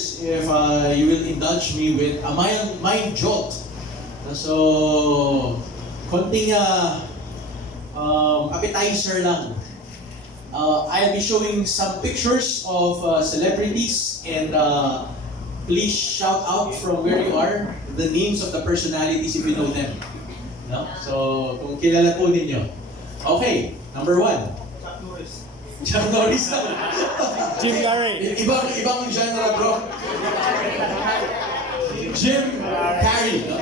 brothers, if you will indulge me with a mind jolt. So, konting appetizer lang. I'll be showing some pictures of celebrities, and please shout out from where you are the names of the personalities if you know them. No? So, kung kilala po ninyo. Okay, number 1. Chuck Norris na. Jim Carrey. Ibang genre, bro. Jim Carrey. No?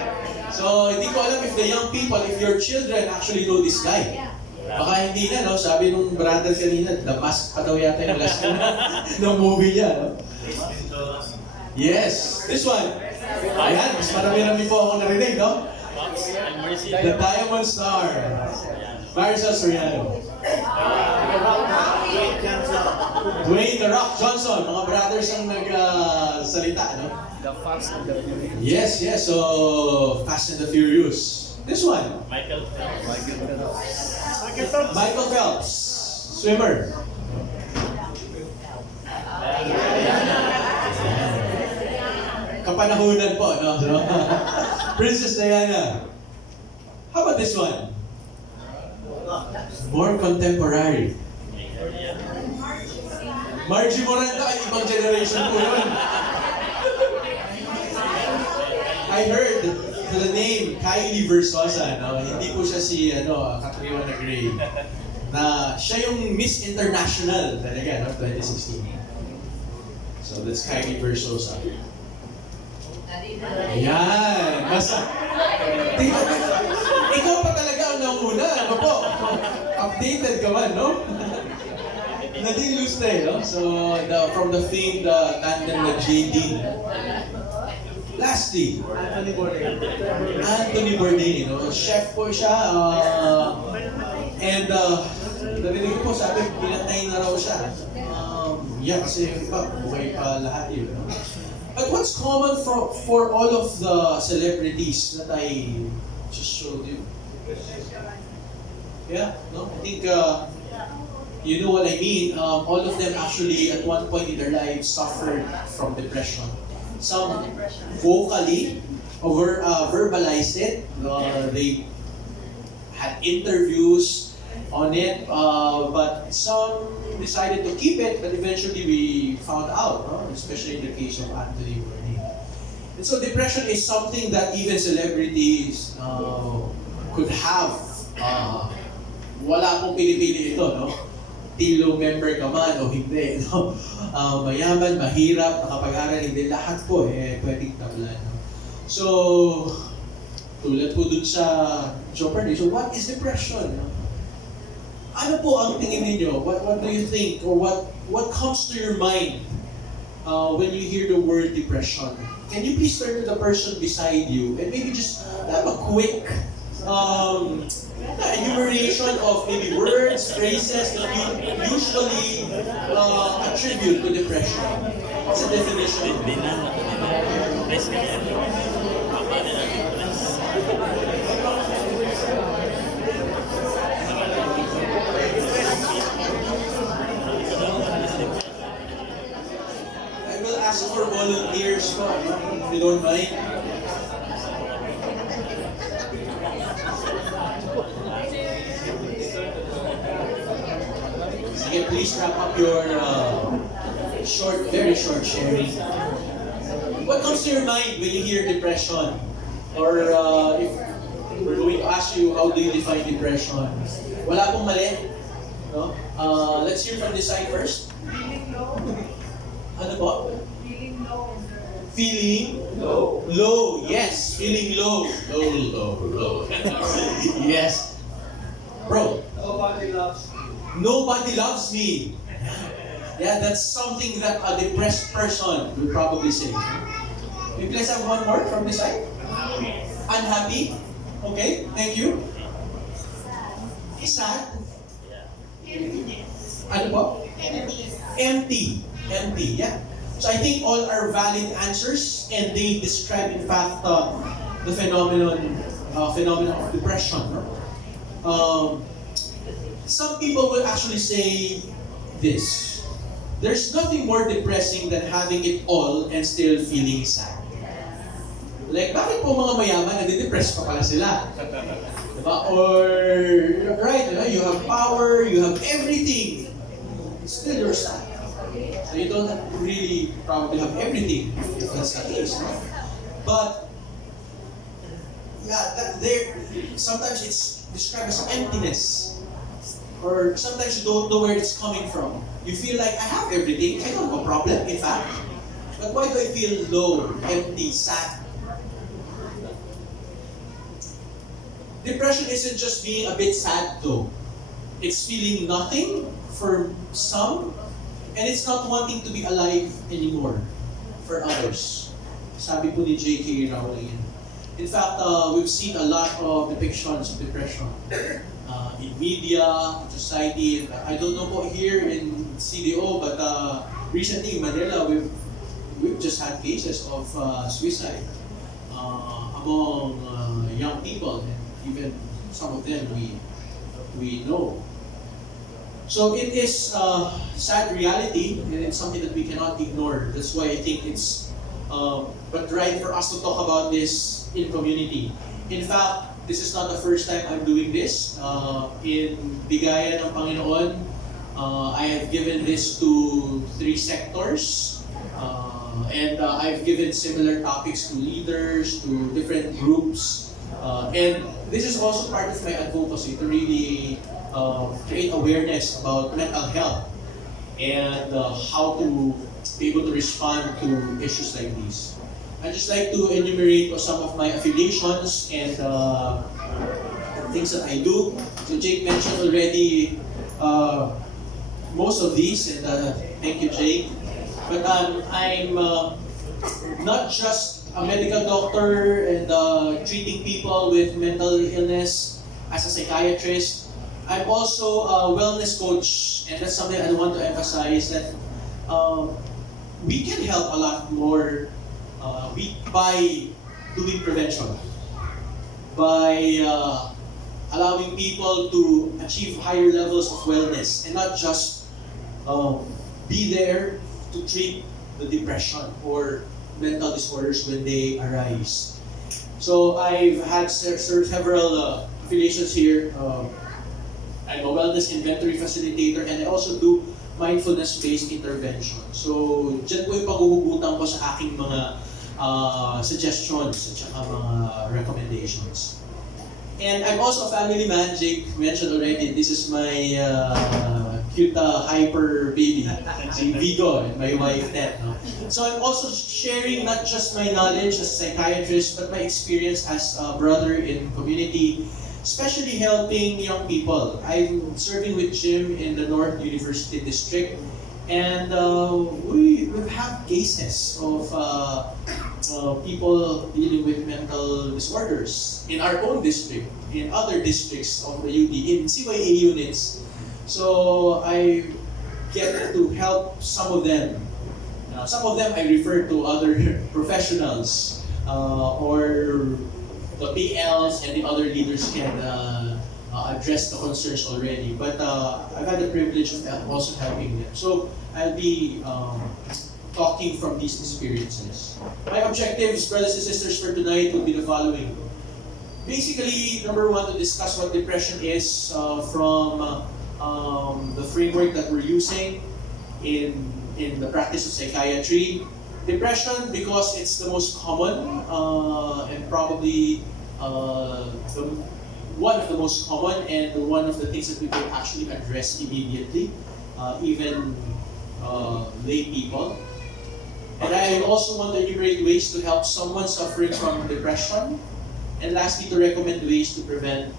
So, hindi ko alam if the young people, if your children actually know this guy. Baka hindi na, no? Sabi nung brother kanina, The Mask pa daw yata yung last ng movie niya, no? Yes, this one. Ayan, mas marami-rami po ako narinig, no? The Diamond Star. Maricel Soriano. Dwayne The Rock Johnson. Mga brothers ang nagsalita, no? The Fast and the Furious. Yes, so Fast and the Furious. This one. Michael Phelps. Michael Phelps. Swimmer. Kapanahunan po, no? Princess Diana. How about this one? More contemporary. Margie Moranda, ay ibang generation po yun. I heard the name Kylie Versosa, no? Hindi po siya si Katriona Gray. Na siya yung Miss International talaga, no? 2016. So that's Kylie Versosa. Ayan! Ikaw pa talaga ang nauna, ano po? Updated ka man, no? Nadine Lustre, no? So, from the famed tandem na JD. Lastly, Anthony Bourdain, no? Chef po siya, and narinig ko po, sabi, pinatay na raw siya. Kasi yung iba, buhay pa lahat yun, no? But what's common for all of the celebrities that I just showed you? Yeah, no? I think you know what I mean. All of them actually at one point in their lives suffered from depression. Some vocally verbalized it. They had interviews on it, but some decided to keep it, but eventually we found out, no? Especially in the case of Anthony Bourdain. And so depression is something that even celebrities could have. Wala pong pinipili ito, no? TLOW member ka man o hindi, no? Mayaman, mahirap, nakapag-aral, hindi lahat po pwedeng tablan. No? So, tulad po dun sa Joffrey, so what is depression? No? Ano po ang tingin ninyo? What do you think? Or what comes to your mind when you hear the word depression? Can you please turn to the person beside you and maybe just have a quick enumeration of maybe words, phrases that you usually attribute to depression? What's the definition? I will ask for volunteers po, if you don't mind. Sige, please wrap up your very short sharing. What comes to your mind when you hear depression? Or if we're going to ask you, how do you define depression? Wala pong mali. No? Let's hear from this side first. Feeling low. Ano po? Feeling low. Feeling low. Low, yes. Feeling low. Low. Yes. Bro. Nobody loves me. Nobody loves me. Yeah, that's something that a depressed person will probably say. Maybe let's have one more from this side. Unhappy. Okay, thank you. Sad. Emptiness. Ano po? Emptiness. Empty, yeah. So I think all are valid answers, and they describe, in fact, the phenomenon of depression. No? Some people will actually say this: there's nothing more depressing than having it all and still feeling sad. Like, bakit po mga mayaman, nade-depress pa pala sila? Diba? Or, right, you have power, you have everything. Still you're sad. So you don't really probably have everything, if that's the case. No? But, yeah, sometimes it's described as emptiness. Or sometimes you don't know where it's coming from. You feel like, I have everything, I don't have a problem, in fact. But why do I feel low, empty, sad? Depression isn't just being a bit sad though. It's feeling nothing for some, and it's not wanting to be alive anymore for others. Sabi po ni J.K. Rowling. In fact, we've seen a lot of depictions of depression in media, society. I don't know po here in CDO, but recently in Manila, we've just had cases of suicide among young people, and even some of them we know. So it is a sad reality, and it's something that we cannot ignore. That's why I think it's but right for us to talk about this in community. In fact, this is not the first time I'm doing this. In Bigayan ng Panginoon, I have given this to 3 sectors. And I've given similar topics to leaders, to different groups. And this is also part of my advocacy to really create awareness about mental health and how to be able to respond to issues like these. I'd just like to enumerate some of my affiliations and things that I do. So Jake mentioned already most of these, and thank you, Jake. But I'm not just a medical doctor and treating people with mental illness as a psychiatrist. I'm also a wellness coach, and that's something I want to emphasize, that we can help a lot more by doing prevention, by allowing people to achieve higher levels of wellness and not just be there to treat the depression or mental disorders when they arise. So I've had several affiliations here. I'm a wellness inventory facilitator, and I also do mindfulness-based intervention. So dyan po yung paghuhugutan ko sa aking mga suggestions at saka mga recommendations. And I'm also a family man. Jake mentioned already, this is my cute hyper baby, si Vigo, and my wife Ted. No? So I'm also sharing not just my knowledge as a psychiatrist, but my experience as a brother in community, especially helping young people. I'm serving with Jim in the North University District, and we've had cases of people dealing with mental disorders in our own district, in other districts of the UD, in CYA units. So I get to help some of them. Some of them I refer to other professionals or the PLs, and the other leaders can address the concerns already. But I've had the privilege of also helping them. So I'll be talking from these experiences. My objectives, brothers and sisters, for tonight will be the following. Basically, number 1, to discuss what depression is from the framework that we're using in the practice of psychiatry. Depression, because it's the most common and probably one of the most common and one of the things that we can actually address immediately, even lay people. And I also want to enumerate ways to help someone suffering from depression, and lastly, to recommend ways to prevent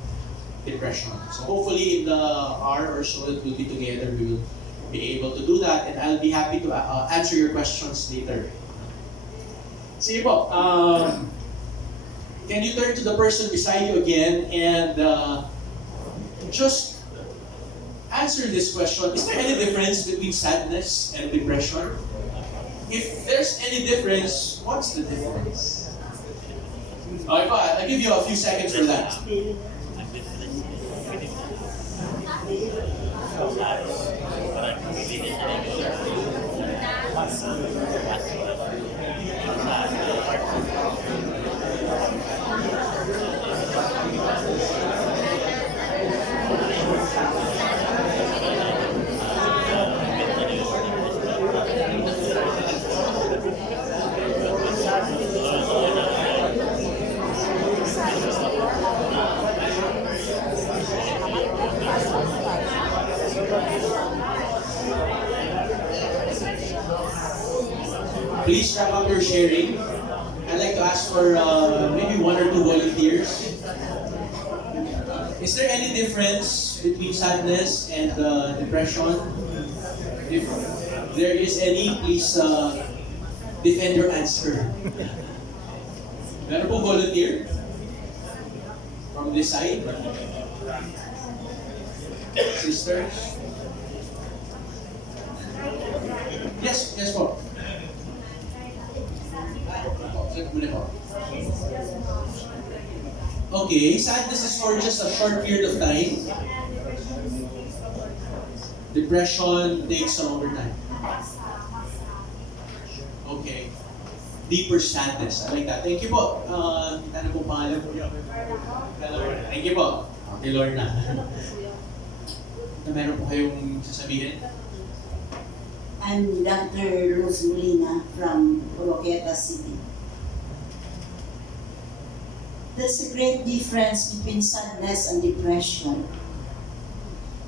depression. So hopefully in the hour or so that we'll be together, we will be able to do that, and I'll be happy to answer your questions later. Sige po, can you turn to the person beside you again and just answer this question. Is there any difference between sadness and depression? If there's any difference, what's the difference? Okay, I'll give you a few seconds for that. Please wrap up your sharing. I'd like to ask for maybe one or two volunteers. Is there any difference between sadness and depression? If there is any, please defend your answer. Meron po volunteer? From this side? Sisters? Yes, yes po. Okay, sadness is for just a short period of time. Depression takes a longer time. Okay. Deeper sadness. I like that. Thank you po. Ano po pangalan po? Thank you po. Okay, Lorna. Meron po kayong sasabihin? I'm Dr. Luz Molina from Cagayan City. There's a great difference between sadness and depression.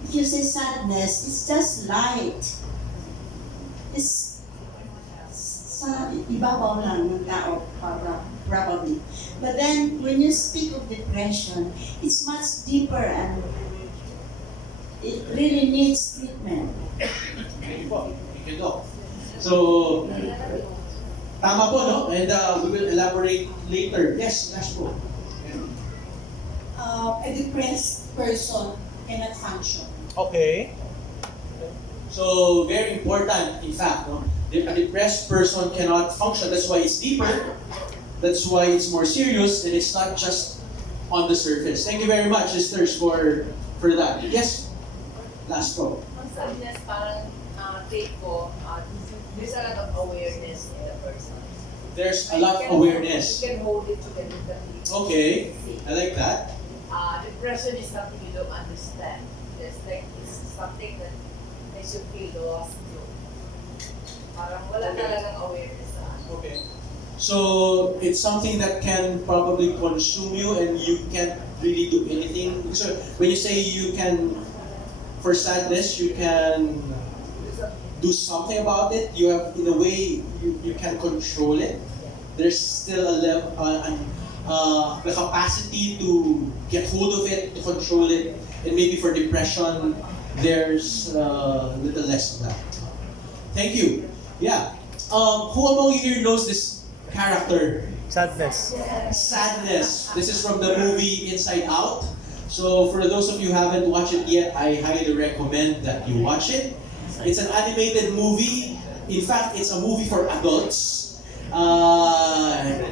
If you say sadness, it's just light. It's sa ibabaw lang ng tao, probably. But then, when you speak of depression, it's much deeper and it really needs treatment. Thank you po. Thank you, Doc. So, tama po, no? And we will elaborate later. Yes, last po. A depressed person cannot function. Okay. So, very important, in fact, no? A depressed person cannot function. That's why it's deeper. That's why it's more serious, and it's not just on the surface. Thank you very much, sisters, for that. Yes? Last po. Ang sadness, parang take ko, there's a lot of awareness in the person. There's a lot of awareness. You can hold it together. Okay, I like that. Depression is something you don't understand. It's something that makes you feel lost. Parang wala talagang awareness sa ano. Okay. So, it's something that can probably consume you and you can't really do anything. So, when you say you can, for sadness, you can do something about it, you have, in a way, you can control it. There's still a level, the capacity to get hold of it, to control it, and maybe for depression, there's a little less of that. Thank you. Yeah. Who among you here knows this character? Sadness. Sadness. This is from the movie Inside Out. So for those of you who haven't watched it yet, I highly recommend that you watch it. It's an animated movie. In fact, it's a movie for adults.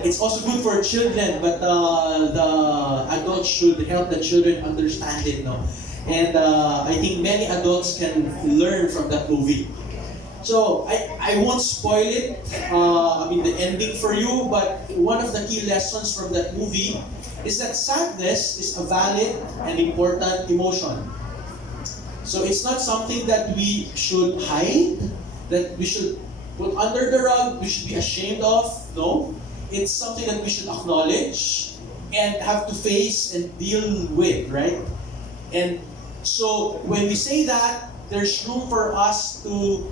It's also good for children, but the adults should help the children understand it. No? And I think many adults can learn from that movie. So, I won't spoil it, the ending for you, but one of the key lessons from that movie is that sadness is a valid and important emotion. So, it's not something that we should hide, that we should put under the rug, we should be ashamed of. No. It's something that we should acknowledge and have to face and deal with, right? And so, when we say that, there's room for us to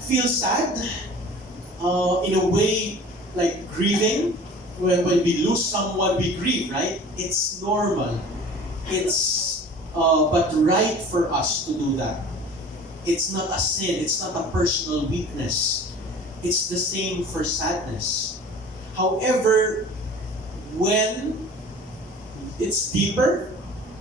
feel sad, in a way like grieving. When we lose someone, we grieve, right? It's normal. It's but right for us to do that. It's not a sin. It's not a personal weakness. It's the same for sadness. However, when it's deeper,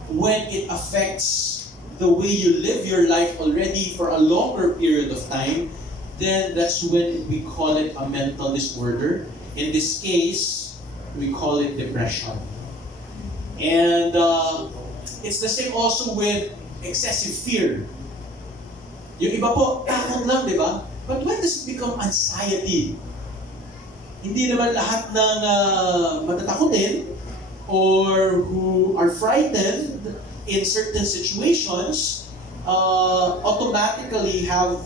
when it affects the way you live your life already for a longer period of time, then that's when we call it a mental disorder. In this case, we call it depression. And it's the same also with excessive fear. Yung iba po, takot lang, di ba? But when does it become anxiety? Hindi naman lahat ng matatakotin or who are frightened in certain situations automatically have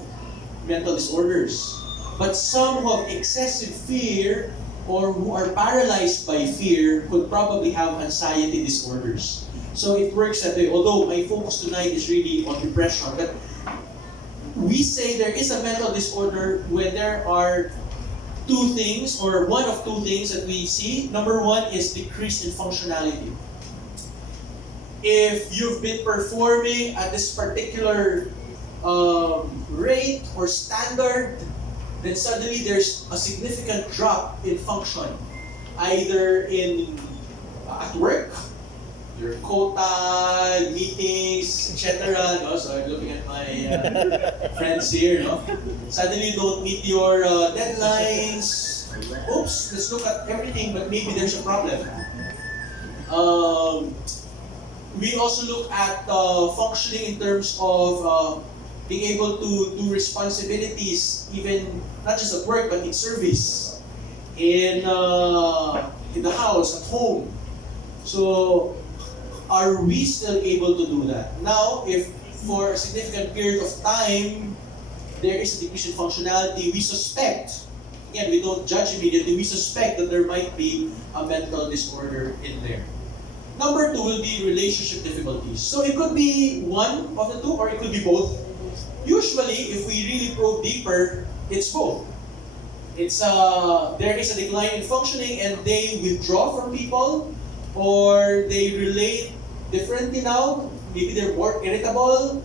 mental disorders. But some who have excessive fear or who are paralyzed by fear could probably have anxiety disorders. So it works that way. Although my focus tonight is really on depression, but we say there is a mental disorder when there are two things or one of two things that we see. Number one is decrease in functionality. If you've been performing at this particular rate or standard, then suddenly there's a significant drop in function, either at work, your quota, meetings, etc. No? So I'm looking at my friends here. No? Suddenly you don't meet your deadlines. Oops, let's look at everything, but maybe there's a problem. We also look at functioning in terms of being able to do responsibilities, even not just at work, but in service, in the house, at home. So, are we still able to do that? Now, if for a significant period of time, there is a decrease in functionality, we suspect, again, we don't judge immediately, we suspect that there might be a mental disorder in there. Number two will be relationship difficulties. So it could be one of the two, or it could be both. Usually, if we really probe deeper, it's both. It's there is a decline in functioning, and they withdraw from people, or they relate differently now. Maybe they're more irritable.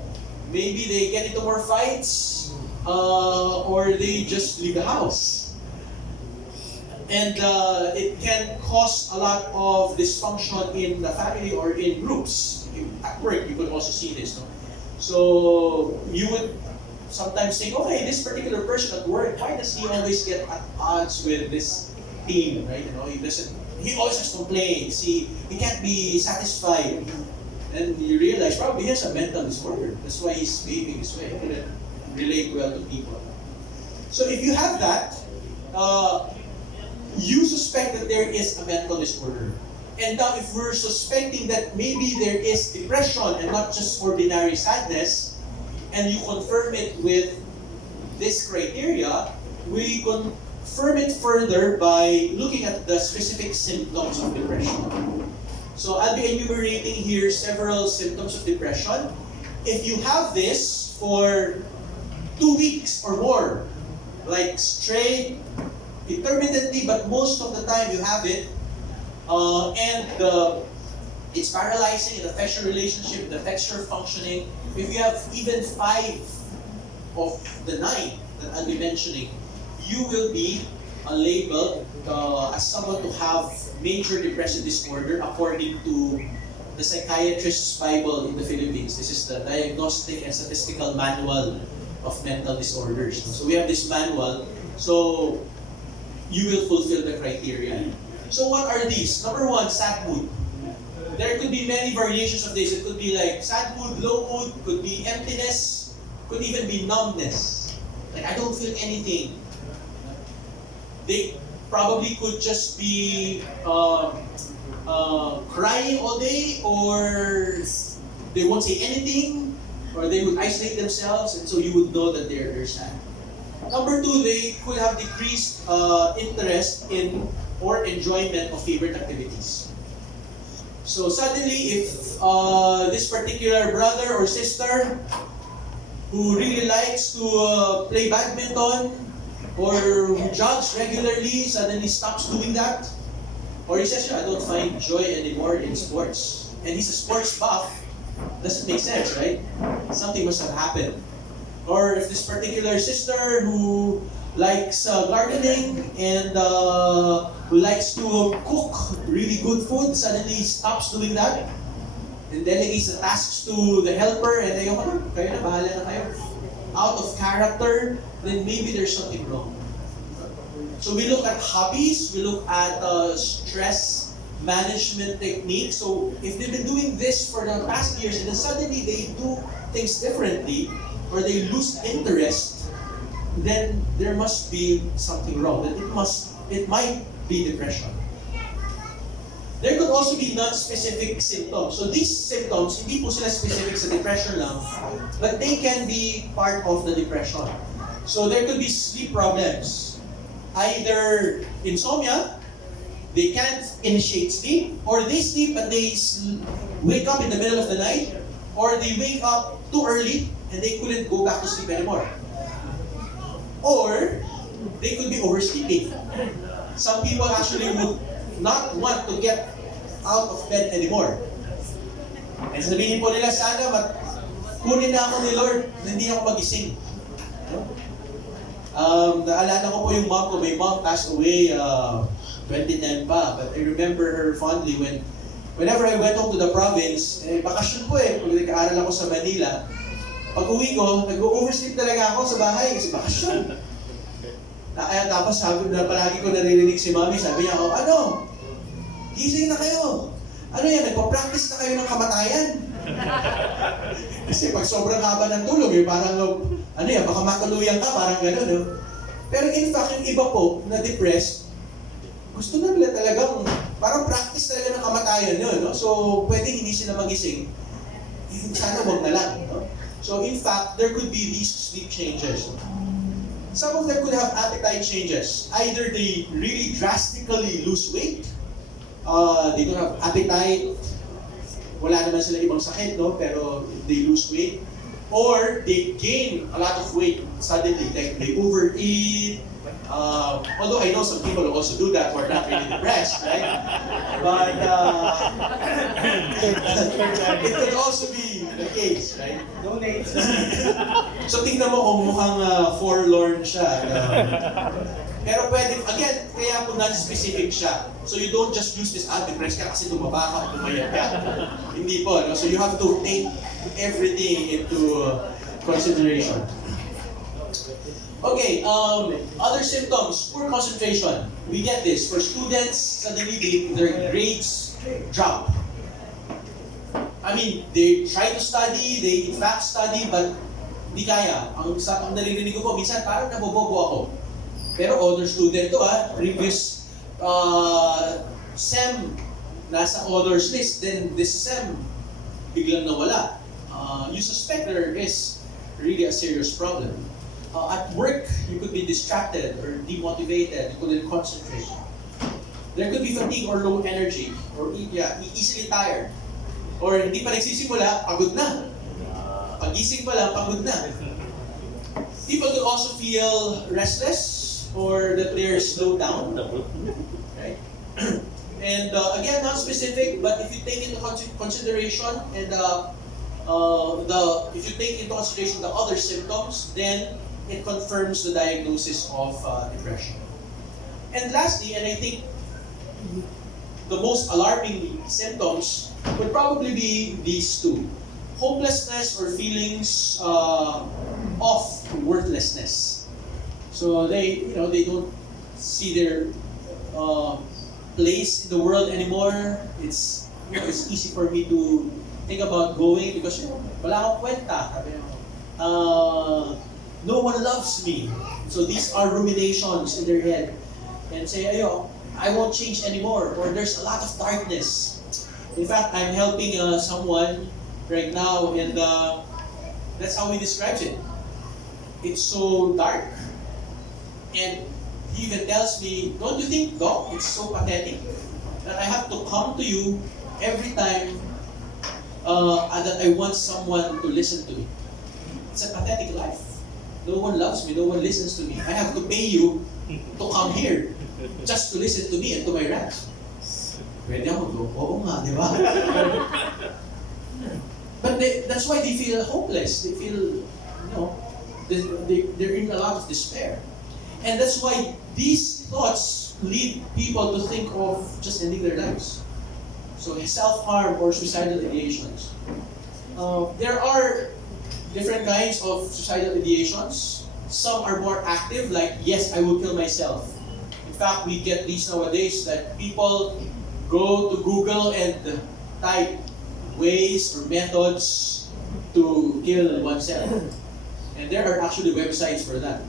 Maybe they get into more fights, or they just leave the house. And it can cause a lot of dysfunction in the family or in groups. At work, you could also see this. No? So you would sometimes think, okay, this particular person at work, why does he always get at odds with this team, right? You know, he always has complaints. He can't be satisfied. And you realize probably he has a mental disorder. That's why he's behaving this way. He couldn't relate well to people. So if you have that, you suspect that there is a mental disorder. And now if we're suspecting that maybe there is depression and not just ordinary sadness, and you confirm it with this criteria, we confirm it further by looking at the specific symptoms of depression. So I'll be enumerating here several symptoms of depression. If you have this for 2 weeks or more, like straight, intermittently, but most of the time you have it, and it's paralyzing, it affects your relationship, it affects your functioning. If you have even 5 of the 9 that I'll be mentioning, you will be labeled as someone to have major depressive disorder according to the Psychiatrist's Bible in the Philippines. This is the Diagnostic and Statistical Manual of Mental Disorders. So we have this manual, so you will fulfill the criteria. So what are these? Number 1, sad mood. There could be many variations of this. It could be like sad mood, low mood, could be emptiness, could even be numbness. Like I don't feel anything. They probably could just be crying all day, or they won't say anything, or they would isolate themselves, and so you would know that they're sad. Number 2, they could have decreased interest in or enjoyment of favorite activities. So suddenly, if this particular brother or sister who really likes to play badminton or who jogs regularly suddenly stops doing that, or he says, I don't find joy anymore in sports, and he's a sports buff, doesn't make sense, right? Something must have happened. Or if this particular sister who likes gardening and who likes to cook really good food suddenly stops doing that and delegates the tasks to the helper, and then kayo na, bahala na kayo. Out of character, then maybe there's something wrong. So we look at hobbies, we look at stress management techniques. So if they've been doing this for the past years and then suddenly they do things differently, or they lose interest, then there must be something wrong. That it might be depression. There could also be non-specific symptoms. So these symptoms, hindi po sila specific sa depression lang, but they can be part of the depression. So there could be sleep problems. Either insomnia, they can't initiate sleep, or they sleep but they wake up in the middle of the night, or they wake up too early and they couldn't go back to sleep anymore. Or they could be oversleeping. Some people actually would not want to get out of bed anymore. And sabihin po nila, sana kunin na ako ni Lord na hindi ako magising. Naalala ko po yung mom ko. My mom passed away 2010 pa. But I remember her fondly whenever I went home to the province, bakasyon po pag nag-aaral ako sa Manila, pag uwi ko, nag-oversleep talaga ako sa bahay kasi bakasyon. Tapos sabi na palagi ko naririnig si mami, sabi niya, ano? Gising na kayo. Ano yan? Nagpa-practice na kayo ng kamatayan. Kasi pag sobrang haba ng tulog, parang, ano yan, baka matuluyan ka, parang gano'n. No? Pero in fact, yung iba po na depressed, gusto na nila talagang, parang practice talaga ng kamatayan yun. No? So, pwedeng hindi sila magising. Sana wag na lang. No? So, in fact, there could be these sleep changes. Some of them could have appetite changes. Either they really drastically lose weight, they don't have appetite, wala naman sila ibang sakit, no? Pero they lose weight. Or they gain a lot of weight suddenly, like they overeat. Although I know some people also do that who are not really depressed, right? But it could also be the case, right? Donate. So tingnan mo kung mukhang forlorn siya. Pero pwede, again, kaya po non-specific siya. So you don't just use this, depressed ka kasi tumaba ka o tumayag ka. Hindi po, no? So you have to take everything into consideration. Okay, other symptoms, poor concentration. We get this. For students, suddenly their grades drop. I mean, they try to study, they in fact study, but di kaya. Ang naririnig ko po, minsan parang nabobobo ako. Pero other student to previous SEM, nasa honors list, then this SEM, biglang nawala. You suspect there is really a serious problem. At work, you could be distracted or demotivated, you couldn't concentrate. There could be fatigue or low energy, or easily tired. Or hindi pa nagsisimula, pagod na. Pagising pa lang, pagod na. People could also feel restless or that they're slowed down. Right? And again, not specific, but if you take into consideration and if you take into consideration the other symptoms, then it confirms the diagnosis of depression. And lastly, and I think the most alarming symptoms would probably be these two: hopelessness or feelings of worthlessness. So they don't see their place in the world anymore. It's easy for me to think about going because wala akong kwenta. No one loves me. So these are ruminations in their head. And say, I won't change anymore. Or there's a lot of darkness. In fact, I'm helping someone right now, and that's how he describes it. It's so dark. And he even tells me, don't you think, Doc, it's so pathetic that I have to come to you every time that I want someone to listen to me. It's a pathetic life. No one loves me, no one listens to me. I have to pay you to come here just to listen to me and to my rants. Pwede ako, oo nga, di ba? But that's why they feel hopeless. They feel, they're in a lot of despair. And that's why these thoughts lead people to think of just ending their lives. So self-harm or suicidal ideations. There are different kinds of suicidal ideations. Some are more active, like, yes, I will kill myself. In fact, we get these nowadays that people go to Google and type ways or methods to kill oneself. And there are actually websites for that.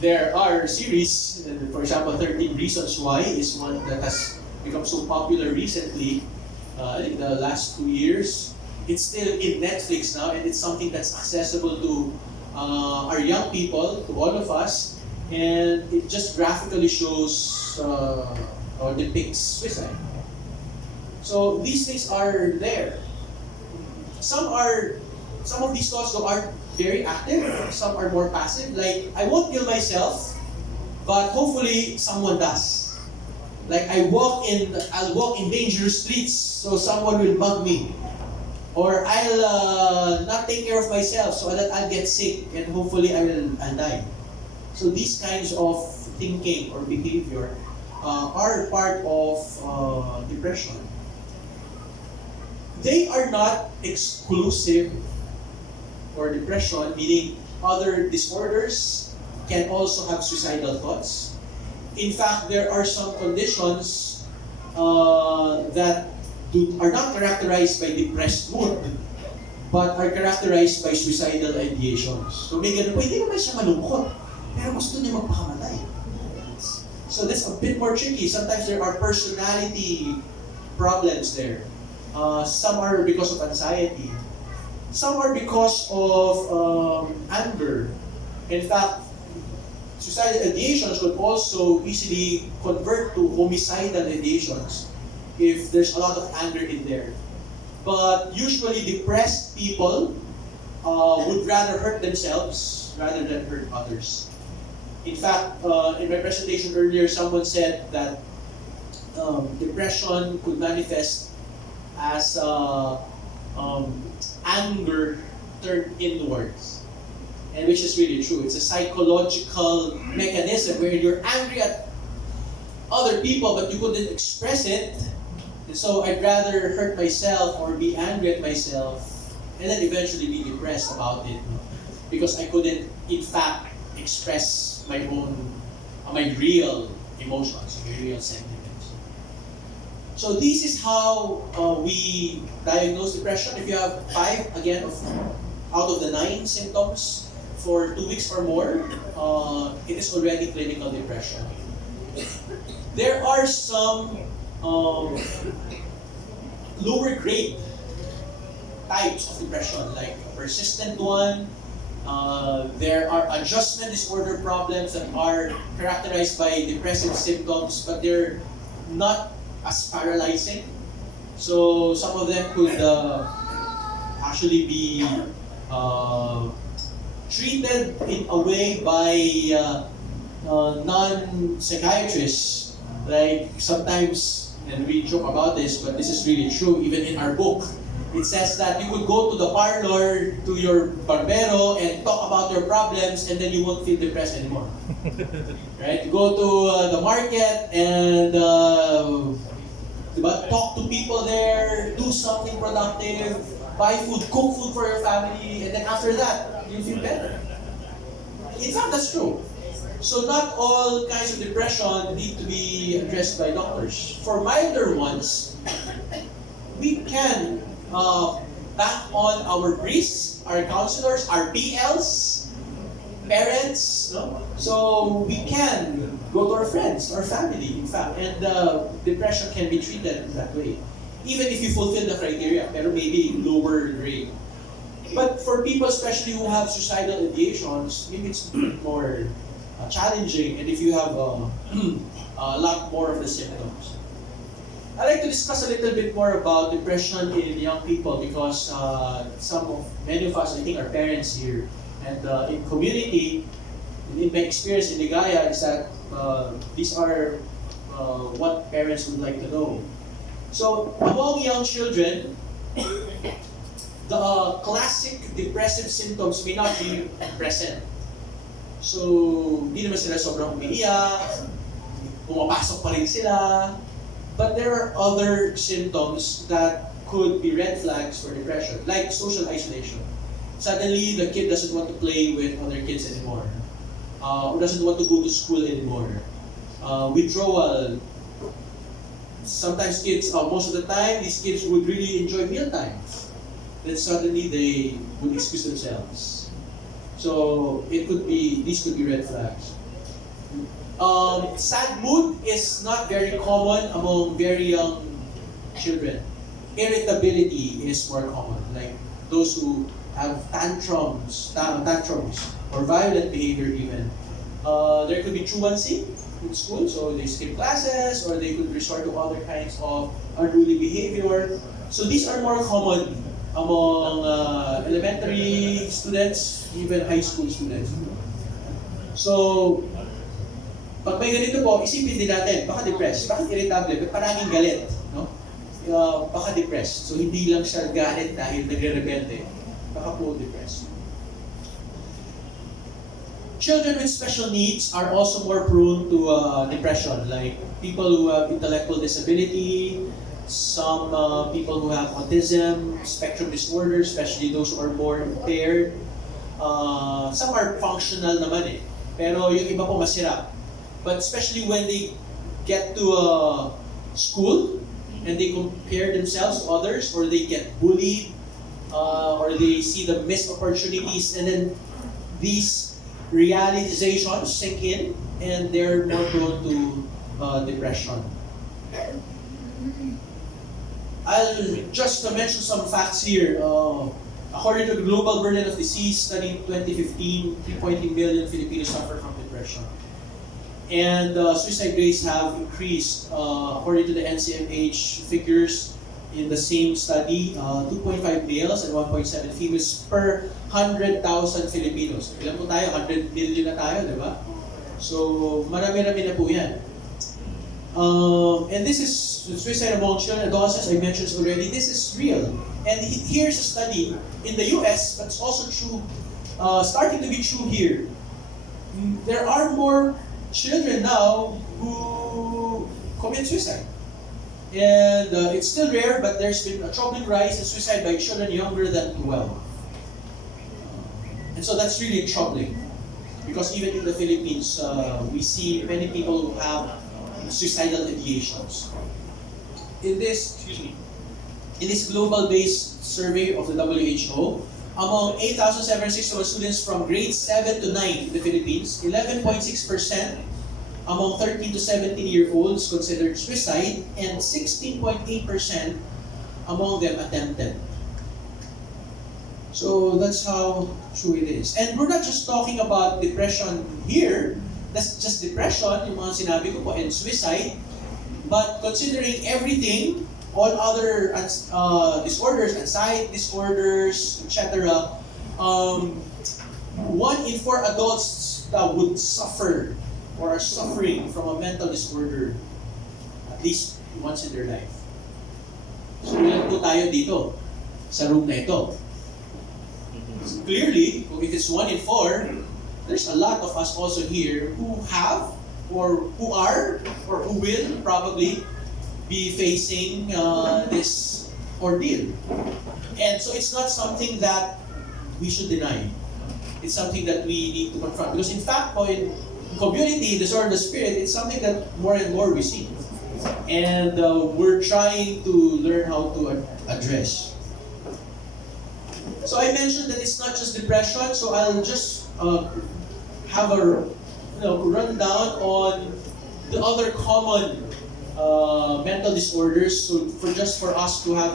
There are series, for example, 13 Reasons Why is one that has become so popular recently. I think the last 2 years. It's still in Netflix now, and it's something that's accessible to our young people, to all of us, and it just graphically shows or depicts suicide. So these things are there. Some of these thoughts though aren't very active. Some are more passive. Like, I won't kill myself, but hopefully someone does. Like, I'll walk in dangerous streets, so someone will mug me. Or I'll not take care of myself so that I'll get sick and hopefully I'll die. So these kinds of thinking or behavior are part of depression. They are not exclusive for depression, meaning other disorders can also have suicidal thoughts. In fact, there are some conditions that are not characterized by depressed mood, but are characterized by suicidal ideations. So may ganun po, hindi naman siya malungkot, pero gusto niya magpakamatay. So that's a bit more tricky. Sometimes there are personality problems there. Some are because of anxiety. Some are because of anger. In fact, suicidal ideations could also easily convert to homicidal ideations if there's a lot of anger in there. But usually depressed people would rather hurt themselves rather than hurt others. In fact, in my presentation earlier, someone said that depression could manifest as anger turned inwards. And which is really true. It's a psychological mechanism where you're angry at other people but you couldn't express it. And so I'd rather hurt myself or be angry at myself and then eventually be depressed about it. Because I couldn't, in fact, express my own, my real emotions, my real sentiments. So this is how we diagnose depression. If you have 5, again, out of the 9 symptoms for 2 weeks or more, it is already clinical depression. There are some lower grade types of depression, like a persistent one. There are adjustment disorder problems that are characterized by depressive symptoms, but they're not as paralyzing. So some of them could actually be treated in a way by non-psychiatrists. Like sometimes, and we joke about this, but this is really true, even in our book. It says that you could go to the parlor to your barbero and talk about your problems and then you won't feel depressed anymore. Right? You go to the market and talk to people there, do something productive, buy food, cook food for your family, and then after that, you feel better. In fact, that's true. So not all kinds of depression need to be addressed by doctors. For milder ones, we can bank on our priests, our counselors, our PLs, parents, no? So we can go to our friends, our family, in fact, and depression can be treated that way. Even if you fulfill the criteria, pero maybe lower grade. But for people especially who have suicidal ideations, maybe it's more challenging, and if you have a lot more of the symptoms. I'd like to discuss a little bit more about depression in young people because many of us, I think, are parents here. And in community, in my experience in Ligaya, is that these are what parents would like to know. So, among young children, the classic depressive symptoms may not be present. So, hindi naman sila sobrang umiiyak, pumapasok pa rin sila. But there are other symptoms that could be red flags for depression, like social isolation. Suddenly, the kid doesn't want to play with other kids anymore, or doesn't want to go to school anymore. Withdrawal. Sometimes kids, most of the time, these kids would really enjoy meal times. Then suddenly, they would excuse themselves. So these could be red flags. Sad mood is not very common among very young children. Irritability is more common, like those who have tantrums, or violent behavior even. There could be truancy in school, so they skip classes, or they could resort to other kinds of unruly behavior. So these are more common among elementary students, even high school students. So, pag may ganito po, isipin din natin, baka depressed, bakit irritable, paranging galit, no? Baka depressed. So hindi lang siya galit dahil nagre-rebelde, baka po depressed. Children with special needs are also more prone to depression, like people who have intellectual disability, some people who have autism, spectrum disorder, especially those who are more impaired. Some are functional naman eh, pero yung iba po masira. But especially when they get to school and they compare themselves to others, or they get bullied, or they see the missed opportunities, and then these realizations sink in, and they're more prone to depression. I'll just mention some facts here. According to the Global Burden of Disease study in 2015, 3.3 million Filipinos suffer from depression. And suicide rates have increased, according to the NCMH figures in the same study, 2.5 males and 1.7 females per 100,000 Filipinos. Ilan po tayo? 100 million na tayo, di ba? So, marami-rami na po yan. And this is suicide among children and adolescents, I mentioned already. This is real. And here's a study in the US, but it's also true, starting to be true here. There are more children now who commit suicide. And it's still rare, but there's been a troubling rise in suicide by children younger than 12. And so that's really troubling. Because even in the Philippines, we see many people who have suicidal ideations. In this global-based survey of the WHO, among 8,761 students from grades 7 to 9 in the Philippines, 11.6% among 13 to 17-year-olds considered suicide, and 16.8% among them attempted. So that's how true it is. And we're not just talking about depression here. That's just depression, yung mga sinabi ko po, and suicide. But considering everything, all other disorders, anxiety disorders, etc., 1 in 4 adults that would suffer or are suffering from a mental disorder at least once in their life. So ilan po tayo dito sa room na ito? So clearly, if it's 1 in 4, there's a lot of us also here who have, or who are, or who will probably be facing this ordeal. And so it's not something that we should deny. It's something that we need to confront. Because in fact, in community disorder of the spirit, it's something that more and more we see. And we're trying to learn how to address. So I mentioned that it's not just depression, so I'll just have a rundown on the other common mental disorders, so for us to have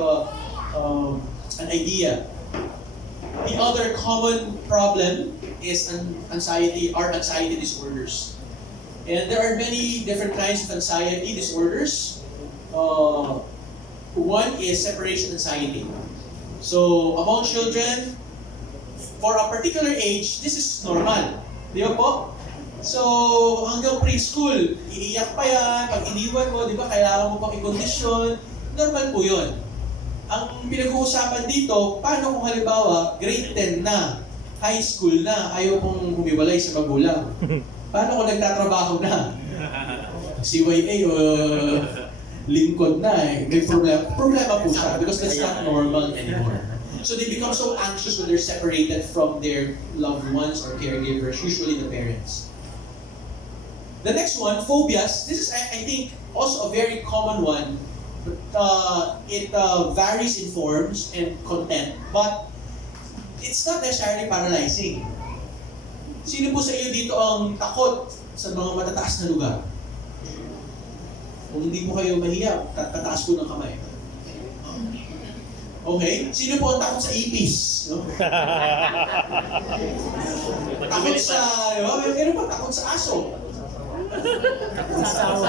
an idea. The other common problem is anxiety disorders. And there are many different kinds of anxiety disorders. One is separation anxiety. So among children, for a particular age, this is normal. Di ba po? So, hanggang preschool, iiyak pa yan, pag iniwan mo, di ba, kailangan mo pang i-condition, normal po yun. Ang pinag-uusapan dito, paano kung halimbawa, grade 10 na, high school na, ayaw pong humiwalay sa magulang? Paano kung nagtatrabaho na? CYA o Lincoln na eh, may problema po siya because that's not normal anymore. So they become so anxious when they're separated from their loved ones or caregivers, usually the parents. The next one, phobias. This is, I think, also a very common one. But it varies in forms and content, but it's not necessarily paralyzing. Sino po sa inyo dito ang takot sa mga matataas na lugar? Kung hindi po kayo mahiya, tataas po ng kamay. Okay? Sino po ang takot sa ipis? No? Takot sa, meron pa takot sa aso. Takot sa asawa.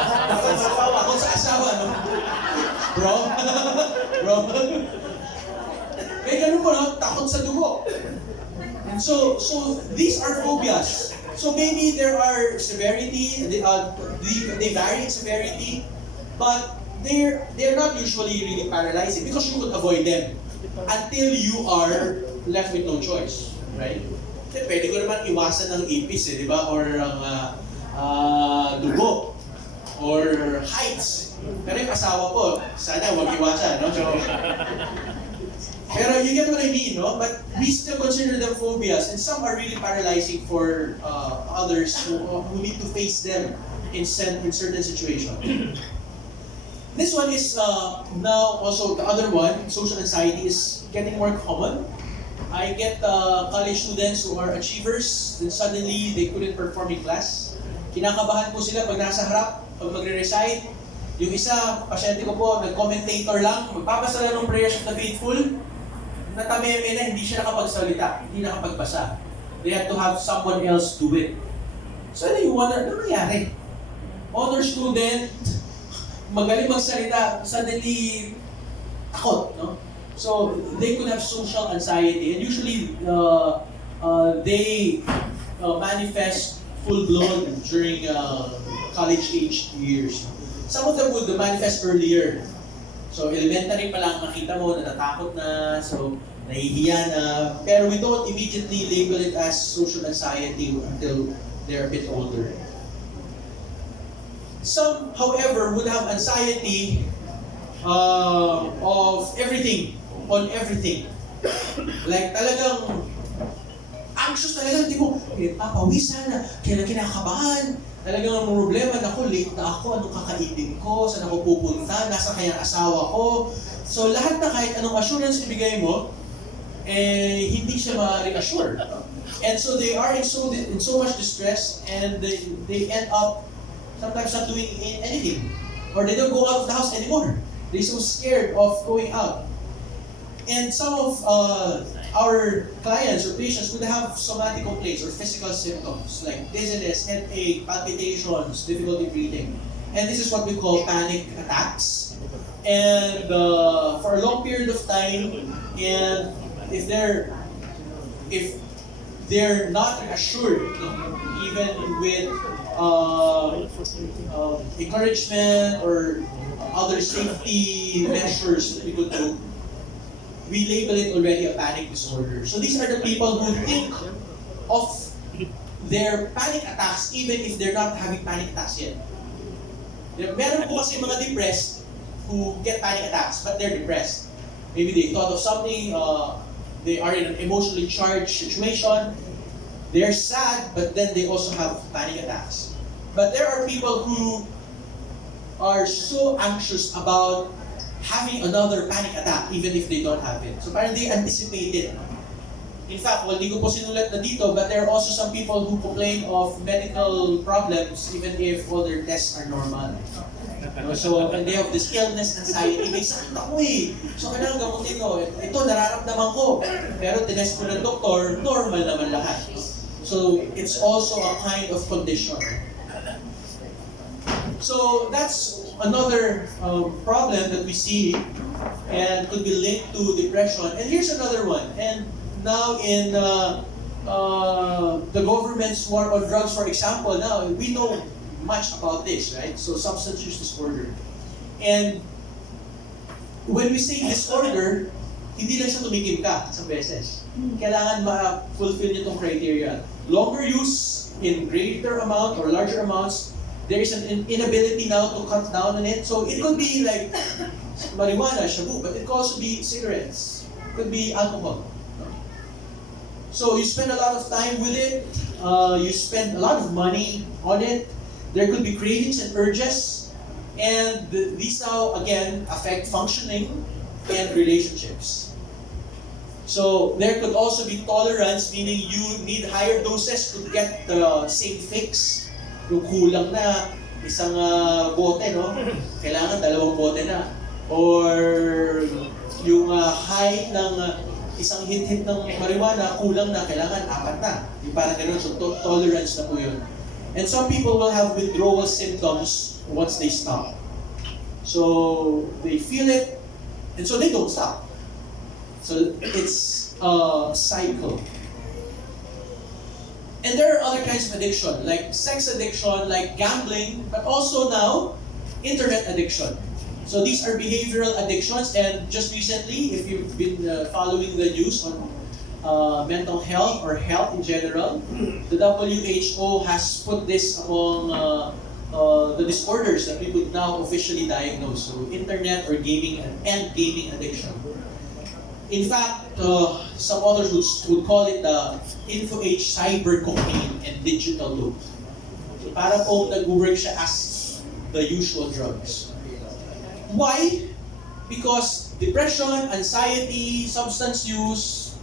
Takot sa asawa, no? Bro? Bro? May ganun po, no? Takot sa dugo. And so these are phobias. So maybe there are severity, they vary in severity, but they're not usually really paralyzing because you could avoid them until you are left with no choice, right? Kasi pwede ko naman iwasan ng ipis, di ba? Or ang dugo, or heights. Pero yung asawa ko, sana huwag iwasan, no? So, pero you get what I mean, no? But we still consider them phobias, and some are really paralyzing for others who need to face them in certain situations. This one is now also the other one, social anxiety is getting more common. I get college students who are achievers, then suddenly they couldn't perform in class. Kinakabahan po sila pag nasa harap, pag magre-recite. Yung isa, pasyente ko po, nag-commentator lang, magpapasa lang ng prayers of the faithful, natameme na, hindi siya nakapagsalita, hindi nakapagbasa. They have to have someone else do it. So then you wonder, ano nangyari? Honor student, magaling magsalita, suddenly takot, no? So they could have social anxiety, and usually they manifest full-blown during college-age years. Some of them would manifest earlier. So elementary pa lang makita mo, natatakot na, so nahihiya na, pero we don't immediately label it as social anxiety until they're a bit older. Some, however, would have anxiety of everything, on everything. Like talagang anxious talaga, hindi mo, papawisan na, kailan kinakabahan. Talagang ang problema, naku, late na ako, anong kakainin ko, saan ako pupunta, nasa kayang asawa ko. So lahat na kahit anong assurance ibigay mo, hindi siya ma-reassure. And so they are in so much distress, and they end up sometimes not doing anything. Or they don't go out of the house anymore. They're so scared of going out. And some of our clients or patients would have somatic complaints or physical symptoms like dizziness, headache, palpitations, difficulty breathing. And this is what we call panic attacks. And for a long period of time, and if they're not reassured, even with encouragement or other safety measures that we could do, we label it already a panic disorder. So these are the people who think of their panic attacks even if they're not having panic attacks yet. Meron po kasi mga depressed who get panic attacks but they're depressed. Maybe they thought of something, they are in an emotionally charged situation, they're sad but then they also have panic attacks. But there are people who are so anxious about having another panic attack even if they don't have it. So parang they anticipate it. In fact, well, di ko po sinulat na dito, but there are also some people who complain of medical problems even if all their tests are normal. So when they have this illness, anxiety, may sakit ako eh. So kailangan gamutin ko. Ito, nararamdaman ko. Pero tinest ko ng doktor, normal naman lahat. So it's also a kind of condition. So that's another problem that we see and could be linked to depression. And here's another one. And now in the government's war on drugs, for example, now we know much about this, right? So substance use disorder. And when we say disorder, hindi lang siya tumikim ka sa beses. Kailangan ma-fulfill niyo itong criteria. Longer use in greater amount or larger amounts, there is an inability now to cut down on it. So it could be like marijuana, shabu, but it could also be cigarettes. It could be alcohol. So you spend a lot of time with it. You spend a lot of money on it. There could be cravings and urges. And these now, again, affect functioning and relationships. So there could also be tolerance, meaning you need higher doses to get the same fix. Yung kulang na isang bote, no? Kailangan 2 bote na. Or yung high ng isang hit-hit ng marijuana, kulang na, kailangan 4 na. Yung parang ganun, so tolerance na po yun. And some people will have withdrawal symptoms once they stop. So they feel it, and so they don't stop. So it's a cycle. And there are other kinds of addiction, like sex addiction, like gambling, but also now, internet addiction. So these are behavioral addictions, and just recently, if you've been following the news on mental health or health in general, the WHO has put this among the disorders that we would now officially diagnose. So internet or gaming and gaming addiction. In fact, some others would call it the info age cyber cocaine and digital loop. So parang po nag-work siya as the usual drugs. Why? Because depression, anxiety, substance use,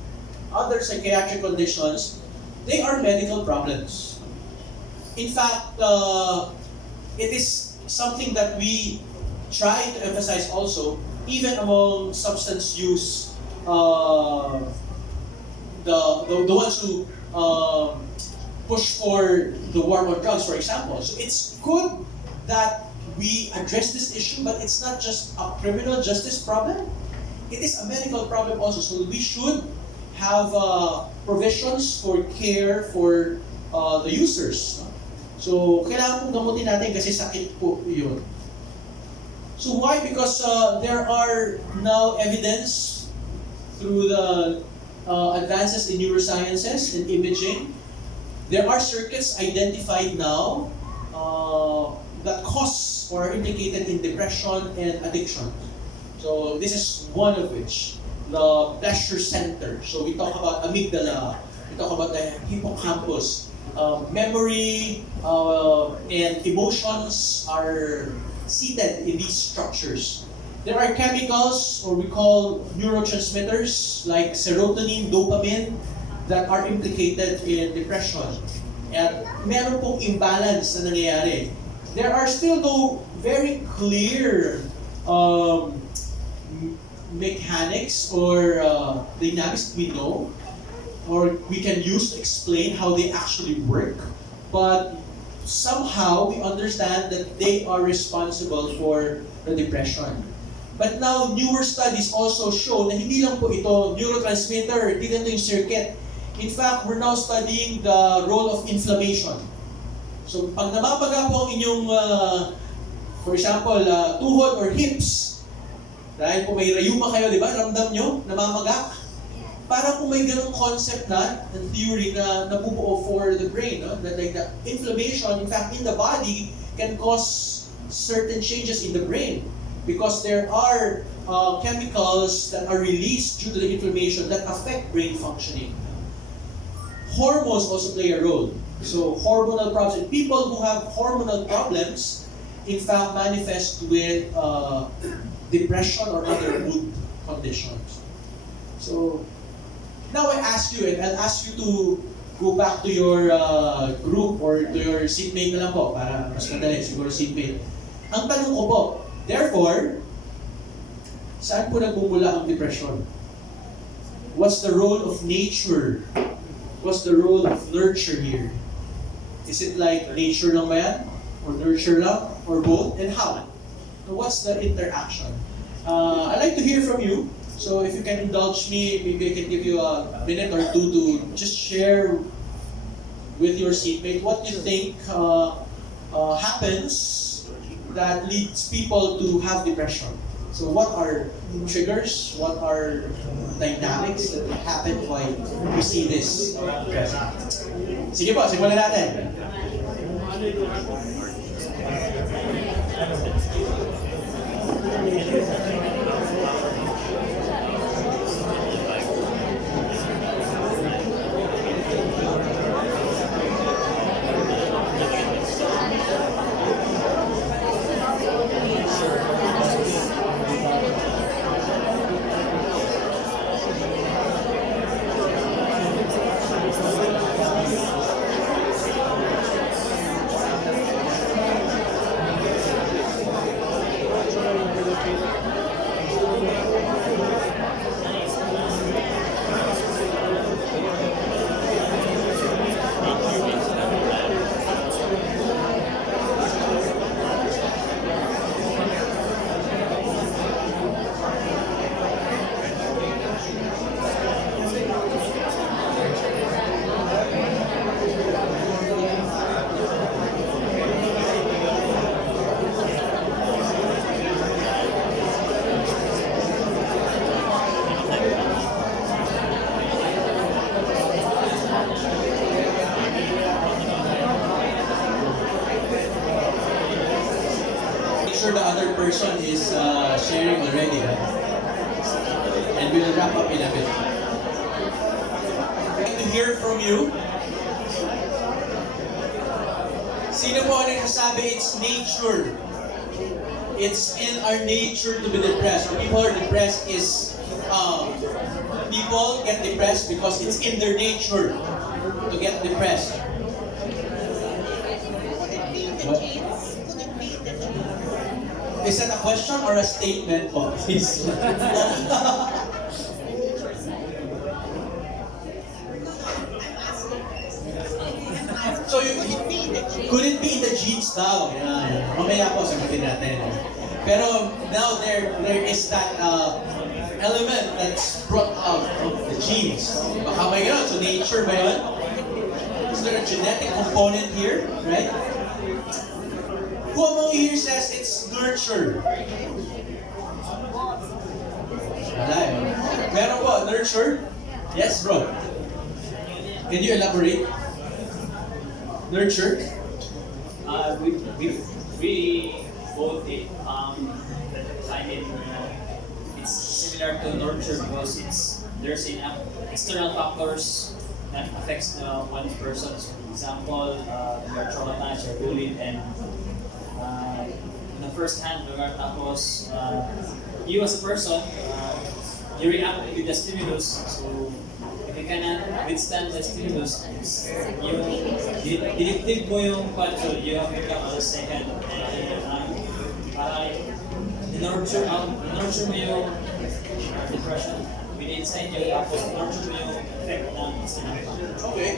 other psychiatric conditions, they are medical problems. In fact, it is something that we try to emphasize also, even among substance use, the ones who push for the war on drugs, for example. So it's good that we address this issue, but it's not just a criminal justice problem. It is a medical problem also. So we should have provisions for care for the users. So kailangan pong gamutin natin kasi sakit po yun. So why? Because there are now evidence through the advances in neurosciences and imaging. There are circuits identified now that cause or are implicated in depression and addiction. So this is one of which, the pleasure center. So we talk about amygdala, we talk about the hippocampus. Memory and emotions are seated in these structures. There are chemicals, or we call neurotransmitters, like serotonin, dopamine, that are implicated in depression. At meron pong imbalance na nangyayari. There are still no very clear mechanics or dynamics we know, or we can use to explain how they actually work. But somehow we understand that they are responsible for the depression. But now, newer studies also show na hindi lang po ito neurotransmitter, hindi lang ito yung circuit. In fact, we're now studying the role of inflammation. So, pag namamaga po ang inyong, for example, tuhod or hips, dahil po may rayuma kayo, di ba? Ramdam nyo, namamaga. Parang kung may ganong concept na, and theory na nabubuo for the brain, no? That like the inflammation, in fact, in the body, can cause certain changes in the brain. Because there are chemicals that are released due to the inflammation that affect brain functioning. Hormones also play a role. So hormonal problems, and people who have hormonal problems, in fact, manifest with depression or other mood conditions. So now I ask you, and I'll ask you to go back to your group or to your seatmate na lang po, para mas madali, siguro seatmate. Ang tanong ko po, therefore, saan po nagmumula ang depression? What's the role of nature? What's the role of nurture here? Is it like nature lang ba yan? Or nurture lang? Or both? And how? So what's the interaction? I'd like to hear from you. So if you can indulge me, maybe I can give you a minute or two to just share with your seatmate what you think happens that leads people to have depression. So what are triggers? What are dynamics that happen while we see this present? Sige po, simulan natin. sure the other person is sharing already. And we'll wrap up in a bit. I'd like to hear from you. Sino po ang nagsasabi it's nature? It's in our nature to be depressed. Or people are depressed is people get depressed because it's in their nature to get depressed. What? Is that a question or a statement po? Please. So, could it be in the genes daw? Yeah. Mamaya po, sagutin natin. Pero now there is that element that's brought out of the genes. Baka may gano'n. So nature ba yun? Is there a genetic component here? Right? Who among you here says it's nurture? Wala eh. Meron po, nurture? Yes, bro. Can you elaborate? Nurture? We both find it it's similar to nurture because there's external factors that affects one person. So, for example, you are traumatized, you're bullied, and in the first hand, tapos you as a person, you react with the stimulus. So if you cannot withstand the stimulus, yung dinitib mo yung control, you have become a second. Nurture mo yung depression within inside you, tapos nurture mo yung effect ng stimulus. Okay.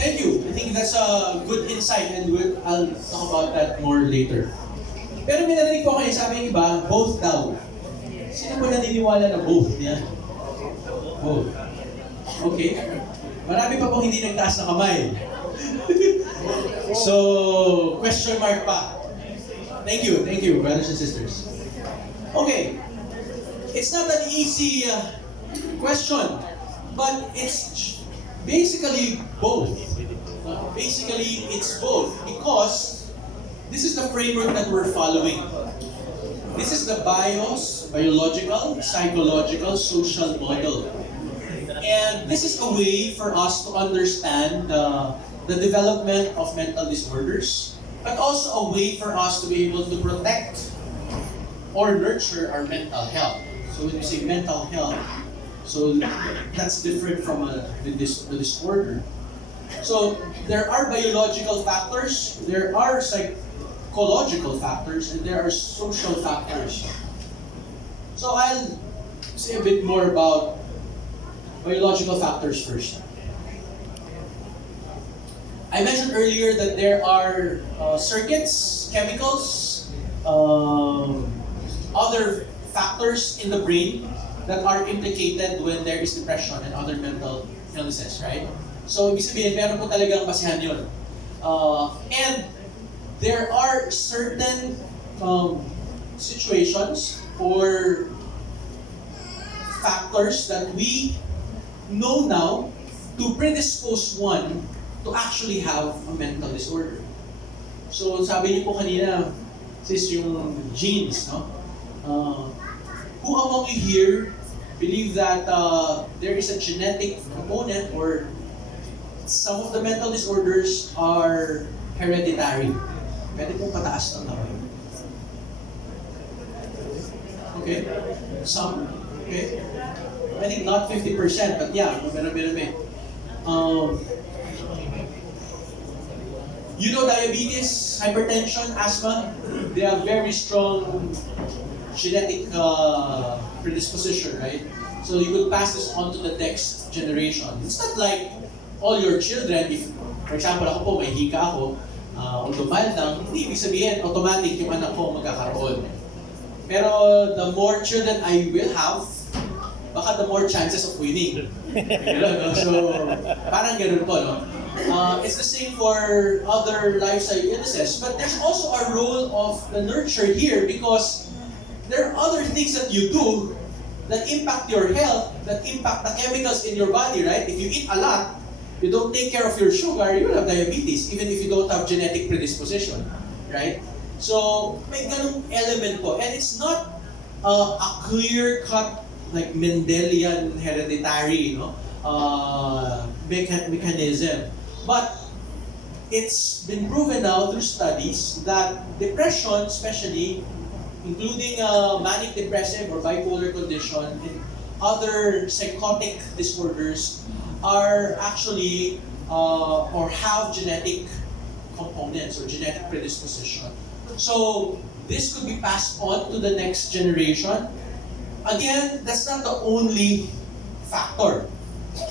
Thank you. I think that's a good insight and I'll talk about that more later. Pero may narinig po kayo, sabi ng iba, both daw. Sino po naniniwala na both? Yan. Both. Okay. Marami pa pong hindi nagtaas na kamay. So, question mark pa. Thank you, brothers and sisters. Okay. It's not an easy question, but it's basically both. Basically, it's both because this is the framework that we're following. This is the biological, psychological, social model. And this is a way for us to understand the development of mental disorders, but also a way for us to be able to protect or nurture our mental health. So when we say mental health, so that's different from the disorder. So there are biological factors, there are psychological factors, and there are social factors. So I'll say a bit more about biological factors first. I mentioned earlier that there are circuits, chemicals, other factors in the brain that are implicated when there is depression and other mental illnesses, right? So, ibig sabihin, meron po talagang basihan yun. And there are certain situations or factors that we know now to predispose one to actually have a mental disorder. So, sabi niyo po kanina, sis, yung genes, no? Who among you here believe that there is a genetic component or some of the mental disorders are hereditary? Pwede pong pataas ng kamay. Okay? Some. Okay? I think not 50%, but yeah, marami. You know diabetes, hypertension, asthma, they have very strong genetic predisposition, right? So you could pass this on to the next generation. It's not like all your children, if, for example, ako po, may hika ako, although mild lang, hindi ibig sabihin, automatic yung anak ko magkakaroon. Pero the more children I will have, baka the more chances of winning. So, parang ganun po, no? It's the same for other lifestyle illnesses, but there's also a role of the nurture here because there are other things that you do that impact your health, that impact the chemicals in your body, right? If you eat a lot, you don't take care of your sugar, you will have diabetes, even if you don't have genetic predisposition, right? So, may ganung element po. And it's not a clear-cut, like Mendelian hereditary, mechanism. But it's been proven now through studies that depression, especially, including manic depressive or bipolar condition and other psychotic disorders, are actually or have genetic components or genetic predisposition. So this could be passed on to the next generation. Again, that's not the only factor,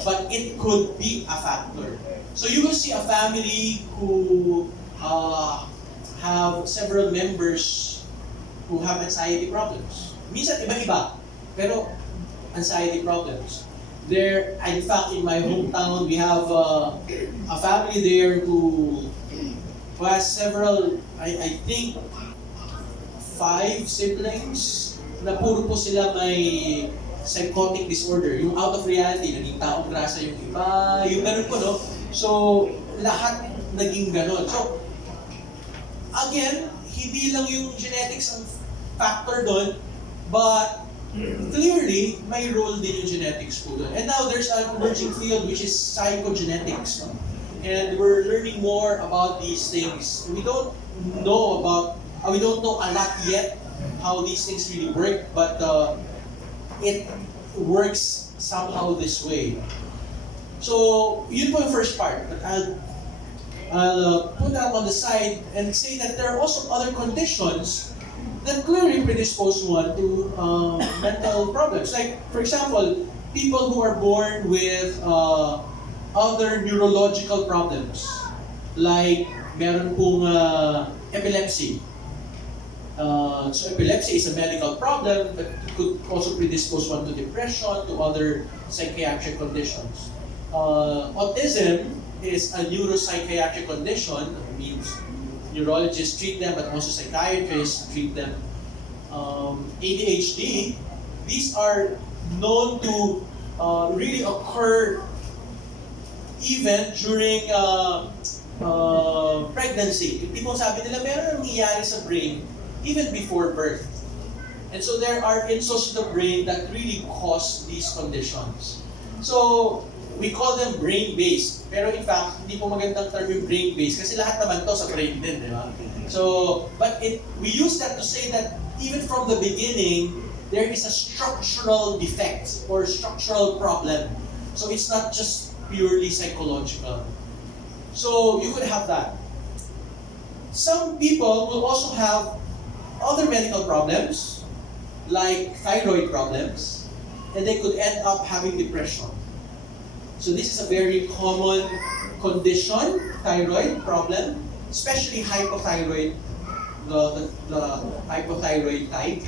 but it could be a factor. So you will see a family who have several members who have anxiety problems. Minsan iba-iba, pero anxiety problems. There, in fact, in my hometown, we have a family there who has several, I think, 5 siblings na puro po sila may psychotic disorder. Yung out of reality, naging taong grasa yung iba, yung ganun po, no? So, lahat naging ganun. So, again, hindi lang yung genetics ang factor doon, but clearly, may role din yung genetics po doon. And now, there's an emerging field which is psychogenetics. No? And we're learning more about these things. We don't know a lot yet how these things really work, but it works somehow this way. So, yun po yung first part. But I'll put that on the side and say that there are also other conditions that clearly predispose one to mental problems. Like, for example, people who are born with other neurological problems. Like, meron pong epilepsy. So epilepsy is a medical problem, but it could also predispose one to depression, to other psychiatric conditions. Autism is a neuropsychiatric condition. It means neurologists treat them, but also psychiatrists treat them. ADHD, these are known to really occur even during pregnancy. Yung tipong sabi nila, meron nangyayari sa brain even before birth. And so there are insults to the brain that really cause these conditions. So, we call them brain-based. Pero in fact, hindi po magandang term yung brain-based kasi lahat naman to sa brain din, di ba? So, but we use that to say that even from the beginning, there is a structural defect or structural problem. So it's not just purely psychological. So you could have that. Some people will also have other medical problems, like thyroid problems, and they could end up having depression. So this is a very common condition, thyroid problem, especially hypothyroid, the hypothyroid type.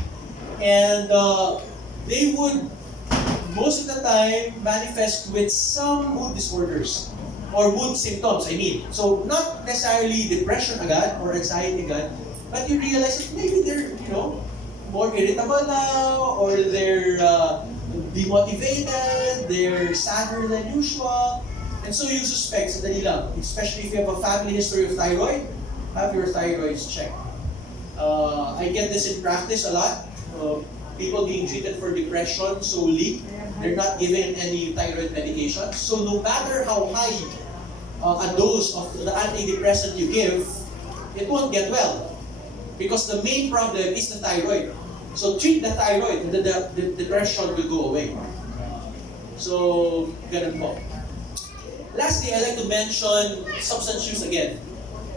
And they would, most of the time, manifest with some mood disorders or mood symptoms, I mean. So not necessarily depression agad or anxiety agad, but you realize that maybe they're, more irritable now, or they're demotivated, they're sadder than usual. And so you suspect, sadali lang, especially if you have a family history of thyroid, have your thyroids checked. I get this in practice a lot. People being treated for depression solely, they're not given any thyroid medication. So no matter how high a dose of the antidepressant you give, it won't get well. Because the main problem is the thyroid. So treat the thyroid and the depression will go away. So, ganun po. Lastly, I'd like to mention substance use again.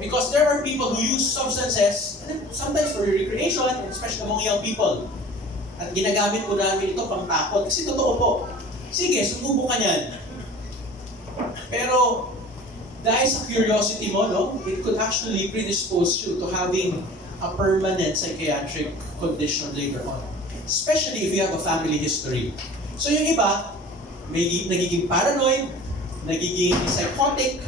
Because there are people who use substances, sometimes for recreation, especially among young people. At ginagamit po namin ito pang takot. Kasi totoo po. Sige, subukan yan. Pero, dahil sa curiosity mo, it could actually predispose you to having a permanent psychiatric condition later on. Especially if you have a family history. So yung iba, nagiging paranoid, nagiging psychotic,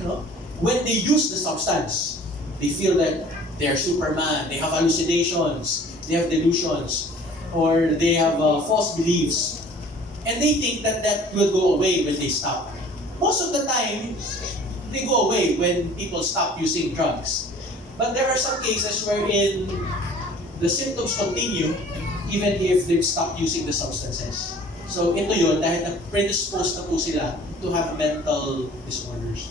when they use the substance. They feel that they're Superman, they have hallucinations, they have delusions, or they have false beliefs. And they think that that will go away when they stop. Most of the time, they go away when people stop using drugs. But there are some cases wherein the symptoms continue even if they've stopped using the substances. So ito yun, dahil na-predisposed na po sila to have mental disorders.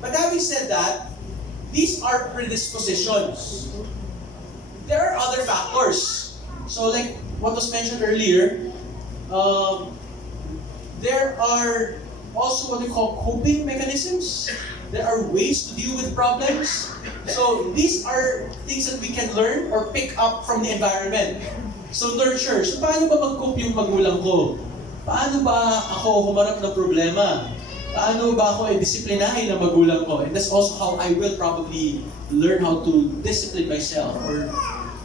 But having said that, these are predispositions. There are other factors. So like what was mentioned earlier, there are also what we call coping mechanisms. There are ways to deal with problems. So these are things that we can learn or pick up from the environment. So nurture. So paano ba mag-cope yung magulang ko? Paano ba ako humarap ng problema? Paano ba ako i-disiplinahin ng magulang ko? And that's also how I will probably learn how to discipline myself or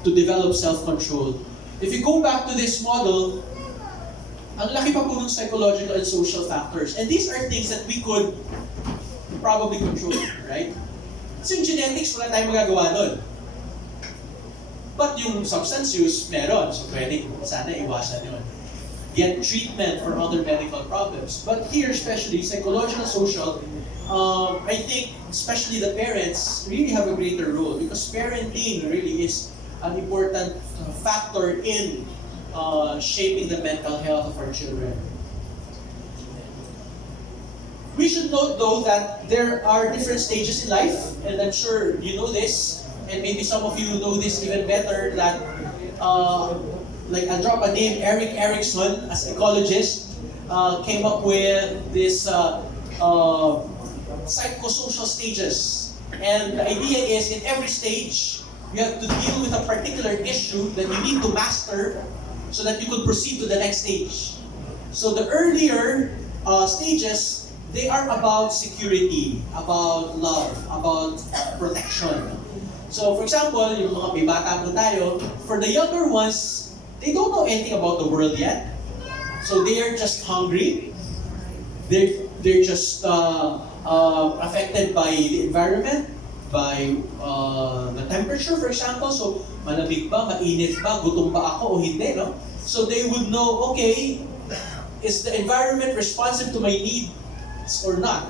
to develop self-control. If you go back to this model, ang laki pa po ng psychological and social factors. And these are things that we could probably control, right? Kasi yung genetics, wala tayong magagawa doon. But yung substance use, meron. So pwede, sana iwasan yun. Get treatment for other medical problems. But here, especially psychological, social, I think especially the parents really have a greater role because parenting really is an important factor in shaping the mental health of our children. We should note though that there are different stages in life, and I'm sure you know this, and maybe some of you know this even better, that like I'll drop a name, Erik Erikson, a psychologist, came up with this psychosocial stages. And the idea is in every stage, you have to deal with a particular issue that you need to master so that you could proceed to the next stage. So the earlier stages, they are about security, about love, about protection. So for example, yung mga may bata po tayo, for the younger ones, they don't know anything about the world yet. So they are just hungry. They're just affected by the environment, by the temperature, for example. So malamig ba, mainit ba, gutom ba ako o hindi, no? So they would know, okay, is the environment responsive to my needs or not?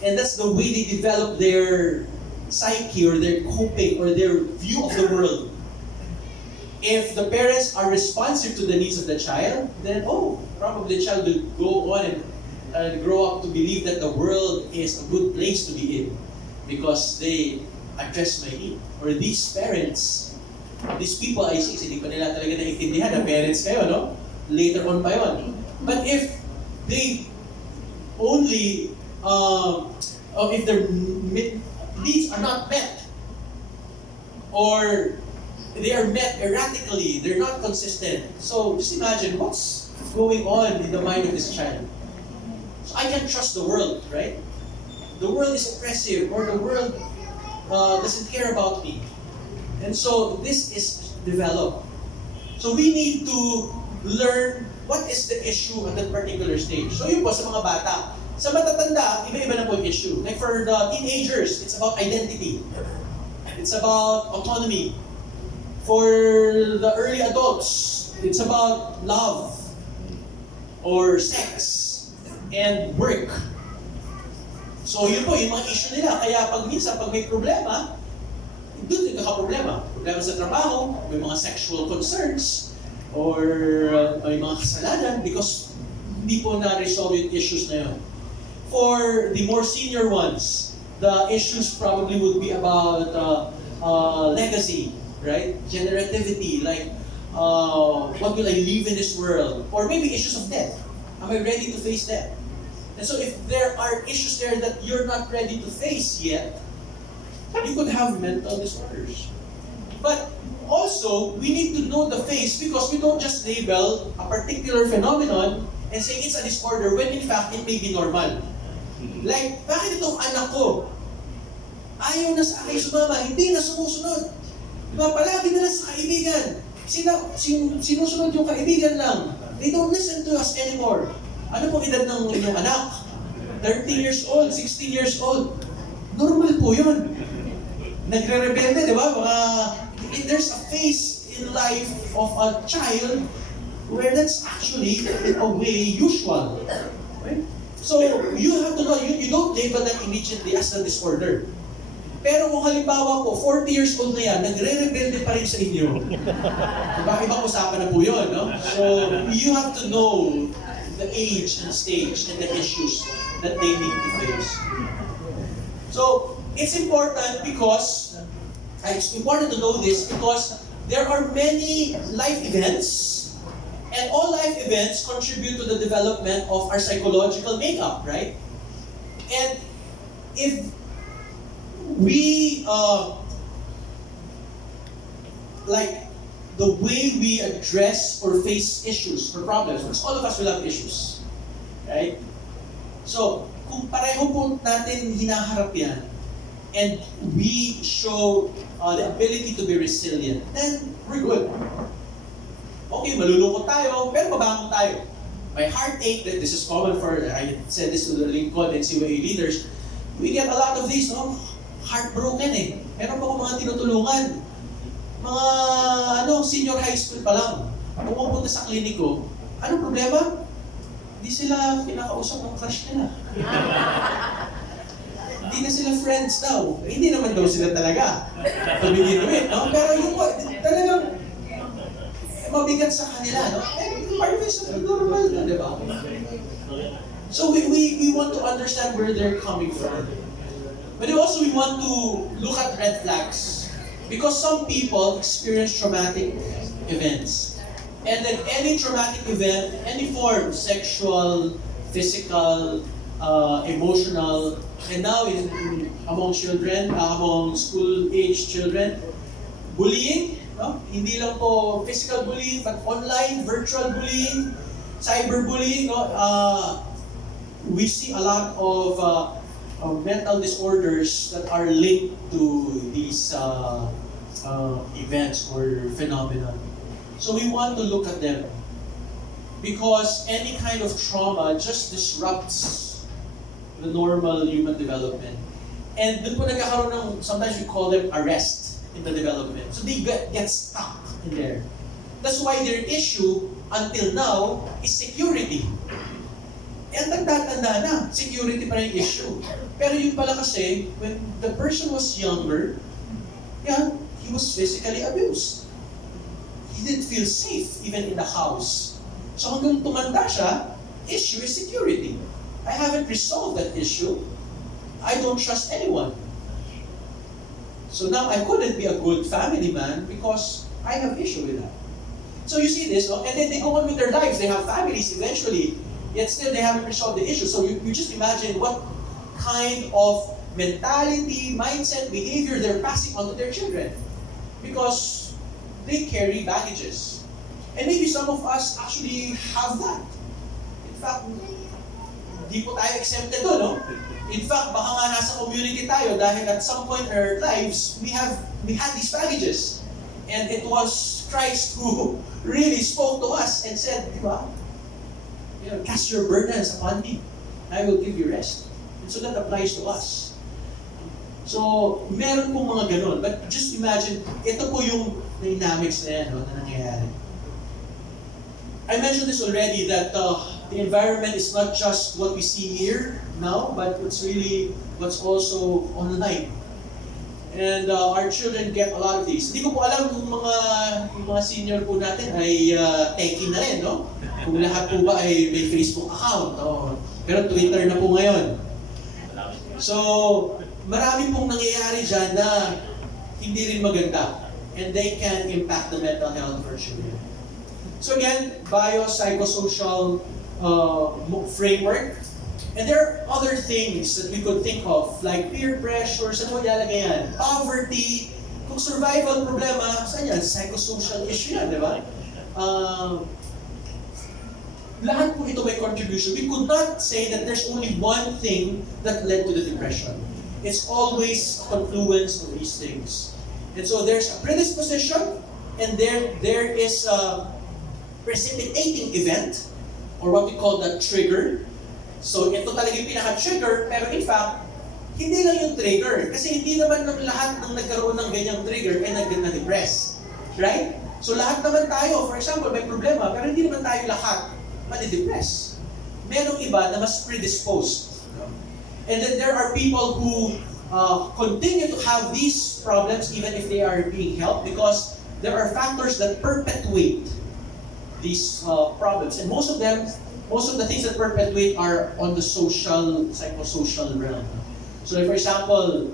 And that's the way they develop their psyche or their coping or their view of the world. If the parents are responsive to the needs of the child, then probably the child will go on and grow up to believe that the world is a good place to be in because they address my need. Or these parents, these people I see, hindi pa nila talaga naiintindihan na parents kayo, no? Later on pa yun. But if they only, if their needs are not met, or they are met erratically, they're not consistent. So just imagine what's going on in the mind of this child. So I can't trust the world, right? The world is oppressive, or the world doesn't care about me. And so this is developed. So we need to learn what is the issue at that particular stage. So yun po sa mga bata. Sa matatanda, iba-iba na po yung issue. Like for the teenagers, it's about identity. It's about autonomy. For the early adults, it's about love or sex and work. So yun po, yung mga issue nila. Kaya pag minsan, pag may problema, doon din kaka-problema. Problema sa trabaho, may mga sexual concerns, or may mga kasalanan because hindi po na-resolve yung issues na yun. For the more senior ones, the issues probably would be about legacy, right? Generativity, like what will I leave in this world? Or maybe issues of death. Am I ready to face death? And so if there are issues there that you're not ready to face yet, you could have mental disorders. But also, we need to know the face because we don't just label a particular phenomenon and say it's a disorder when in fact it may be normal. Like, bakit itong anak ko ayaw na sa akin sumama, hindi na sumusunod? Diba, palagi na lang sa kaibigan. Sinusunod yung kaibigan lang. They don't listen to us anymore. Ano po edad ng inyong anak? 30 years old, 16 years old. Normal po yun. Nagre-rebelde, di ba? There's a phase in life of a child where that's actually, in a way, usual. Right? So, you have to know, you don't label that immediately as a disorder. Pero kung halimbawa po, 40 years old na yan, nagre-rebelde pa rin sa inyo. Diba? Ibang usapan na po yun, no? So, you have to know the age and stage and the issues that they need to face. So, it's important because, it's important to know this because there are many life events, and all life events contribute to the development of our psychological makeup, right? And if we, like the way we address or face issues or problems, because all of us will have issues, right? So, kung pareho po natin hinaharap yan, and we show the ability to be resilient, then we're good. Okay, malulungkot tayo, pero mabangon tayo. My heartache, that this is common for, I said this to the Lincoln and CYA leaders, we get a lot of these, no? Heartbroken eh. Meron pa akong mga tinutulungan. Mga, senior high school pa lang. Pumupunta sa kliniko. Anong problema? Hindi sila kinakausap ng crush nila. Hindi na sila friends daw. Hindi naman daw sila talaga. To begin with, no? Pero yung talagang mabigat sa kanila, no? And part of it is normal na, di ba? So we want to understand where they're coming from. But also we want to look at red flags. Because some people experience traumatic events. And then any traumatic event, any form, sexual, physical, emotional, and now among children, among school-age children, bullying, no? Hindi lang po physical bullying, but online, virtual bullying, cyberbullying, no? We see a lot of mental disorders that are linked to these events or phenomena. So we want to look at them because any kind of trauma just disrupts the normal human development. And doon po nagkakaroon ng, sometimes we call them arrest in the development. So they get stuck in there. That's why their issue until now is security. And nagtatanda na, security pa rin issue. Pero yun pala kasi, when the person was younger, he was physically abused. He didn't feel safe even in the house. So hanggang tumanda siya, issue is security. I haven't resolved that issue. I don't trust anyone. So now I couldn't be a good family man because I have issue with that. So you see this, no? And then they go on with their lives. They have families eventually. Yet still they haven't resolved the issue. So you just imagine what kind of mentality, mindset, behavior they're passing on to their children. Because they carry baggages. And maybe some of us actually have that. In fact, di po tayo exempted doon, no? In fact, baka nga nasa community tayo dahil at some point in our lives, we had these baggages. And it was Christ who really spoke to us and said, di ba? Cast your burdens upon me. I will give you rest. And so that applies to us. So, meron pong mga ganun. But just imagine, ito po yung dynamics na yan, no, na nangyayari. I mentioned this already that the environment is not just what we see here now, but what's also online. And our children get a lot of these. Hindi ko po alam kung yung mga senior po natin ay techie na rin, no? Kung lahat po ba ay may Facebook account. Oh. Pero Twitter na po ngayon. So, marami pong nangyayari dyan na hindi rin maganda. And they can impact the mental health of our children. So again, biopsychosocial framework. And there are other things that we could think of, like peer pressure, saan mo ilalagay yan? Poverty, kung survival problema, saan yan? Psychosocial issue yan, di ba? Lahat po ito may contribution. We could not say that there's only one thing that led to the depression. It's always a confluence of these things. And so there's a predisposition, and there is a precipitating event, or what we call the trigger. So ito talaga yung pinaka-trigger, pero in fact, hindi lang yung trigger. Kasi hindi naman ng lahat ng nagkaroon ng ganyang trigger ay na-depress. Right? So lahat naman tayo, for example, may problema, pero hindi naman tayo lahat mani-depress. Merong iba na mas predisposed. And then there are people who continue to have these problems even if they are being helped, because there are factors that perpetuate these problems, and most of the things that perpetuate are on the social, psychosocial realm. So like for example,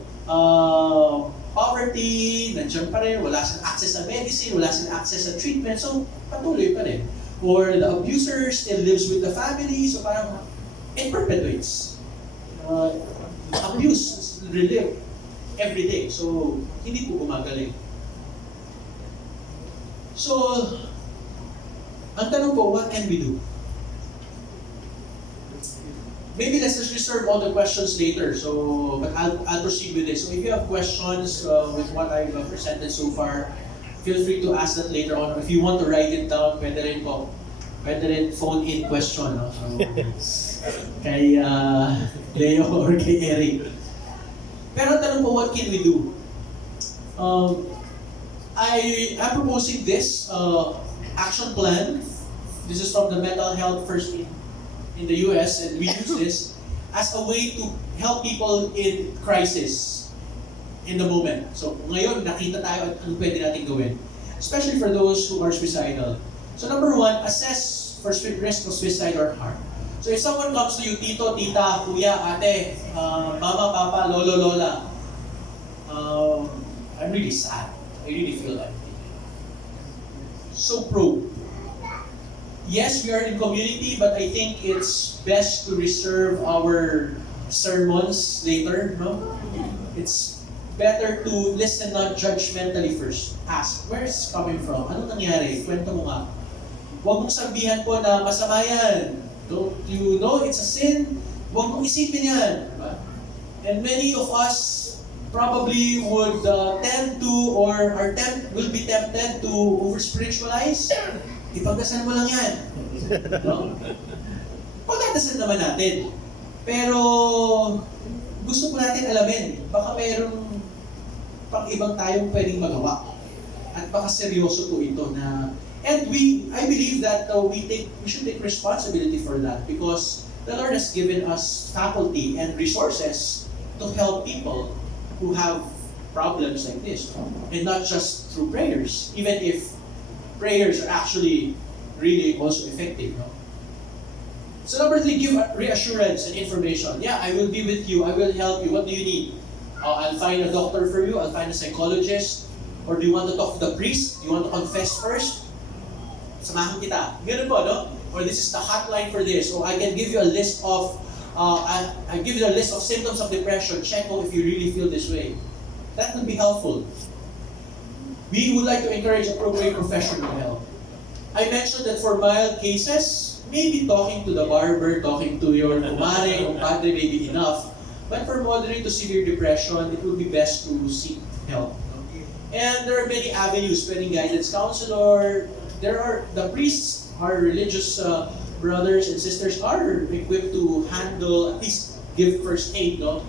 poverty, nandiyan pa rin, wala silang access sa medicine, wala silang access sa treatment, so patuloy pa rin. Or the abuser still lives with the family, so parang it perpetuates. Abuse is relive every day, so hindi po gumagaling. So, ang tanong po, what can we do? Maybe let's just reserve all the questions later. So, but I'll proceed with this. So, if you have questions with what I've presented so far, feel free to ask that later on. If you want to write it down, pwede rin po. Pwede rin phone-in question. No? So, kay Leo or kay Eric. Pero tanong po, what can we do? I am proposing this action plan. This is from the Mental Health First in the US, and we use this as a way to help people in crisis in the moment. So ngayon, nakita tayo at ano pwede natin gawin, especially for those who are suicidal. So number one, assess for risk of suicide or harm. So if someone comes to you, tito, tita, kuya, ate, mama, papa, lolo, lola, I'm really sad. I really feel that. So probe. Yes, we are in community, but I think it's best to reserve our sermons later, no? It's better to listen not judgmentally first. Ask, where is this coming from? Ano nangyari? Kwento mo nga. Huwag mong sabihan po na masama yan. Don't you know it's a sin? Huwag mong isipin yan. Diba? And many of us probably would tend to, or will be tempted to over-spiritualize. Ipagdasal mo lang yan. No? Pagdadasal naman natin. Pero gusto ko natin alamin, baka mayroong pang ibang tayong pwedeng magawa. At baka seryoso po ito na, and I believe that we should take responsibility for that, because the Lord has given us faculty and resources to help people who have problems like this, and not just through prayers, even if prayers are actually really also effective. No? So number 3, give reassurance and information. Yeah, I will be with you, I will help you. What do you need? I'll find a doctor for you, I'll find a psychologist. Or do you want to talk to the priest? Do you want to confess first? Samahan kita. Ganun po, no? Or this is the hotline for this. So I can give you a list of I give you a list of symptoms of depression. Check out if you really feel this way. That would be helpful. We would like to encourage appropriate professional help. I mentioned that for mild cases, maybe talking to the barber, talking to your kumare or padre may be enough. But for moderate to severe depression, it would be best to seek help. And there are many avenues. Pwedeng guidance counselor. The priests, our religious brothers and sisters are equipped to handle, at least give first aid, no?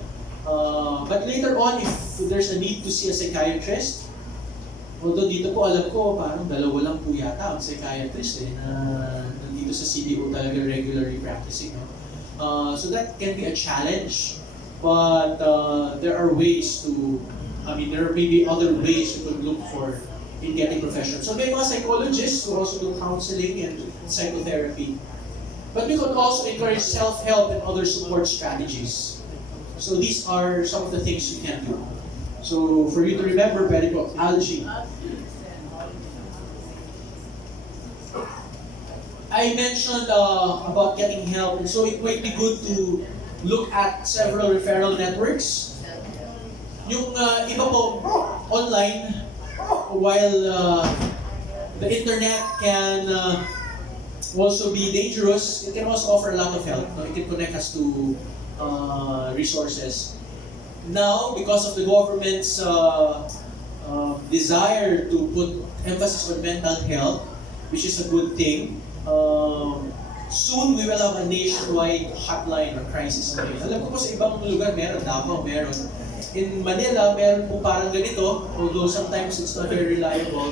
But later on, if there's a need to see a psychiatrist, although dito po alam ko, parang dalawa lang po yata ang psychiatrist na nandito sa CDO talaga regularly practicing. No? So that can be a challenge, but there are ways to, there may be other ways you could look for in getting professional. So may mga psychologists who also do counseling and psychotherapy. But we could also encourage self-help and other support strategies. So these are some of the things you can do. So for you to remember, pwede po, algae. I mentioned about getting help, and so it might be good to look at several referral networks. Yung iba po, online, while the internet can also be dangerous, it can also offer a lot of help. It can connect us to resources. Now, because of the government's desire to put emphasis on mental health, which is a good thing, soon we will have a nationwide hotline or crisis line. Alam ko po sa ibang lugar meron, Davao meron. In Manila, meron po parang ganito, although sometimes it's not very reliable.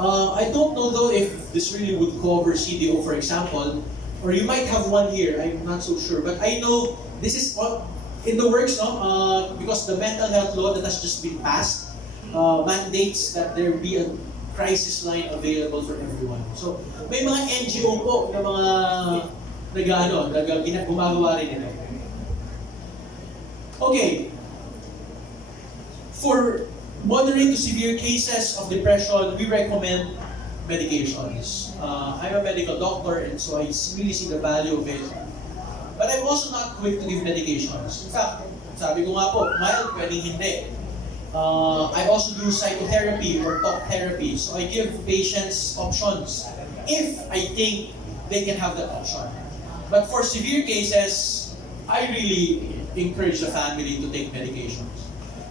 I don't know though if this really would cover CDO, for example, or you might have one here, I'm not so sure. But I know this is in the works, no, because the mental health law that has just been passed mandates that there be a crisis line available for everyone. So, may mga NGO po na mga gumagawa rin nila. Okay. For moderate to severe cases of depression, we recommend medications. I'm a medical doctor, and so I really see the value of it. But I'm also not quick to give medications. In fact, sabi ko nga po, mild, pwedeng hindi. I also do psychotherapy or talk therapy. So I give patients options if I think they can have that option. But for severe cases, I really encourage the family to take medications.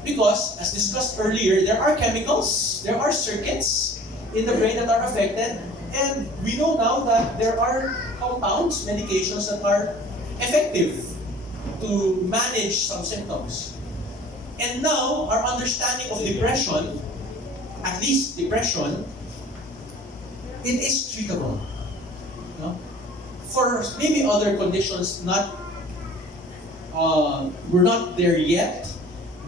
Because, as discussed earlier, there are chemicals, there are circuits in the brain that are affected, and we know now that there are compounds, medications that are effective to manage some symptoms. And now, our understanding of depression, at least depression, it is treatable. No? For maybe other conditions, we're not there yet.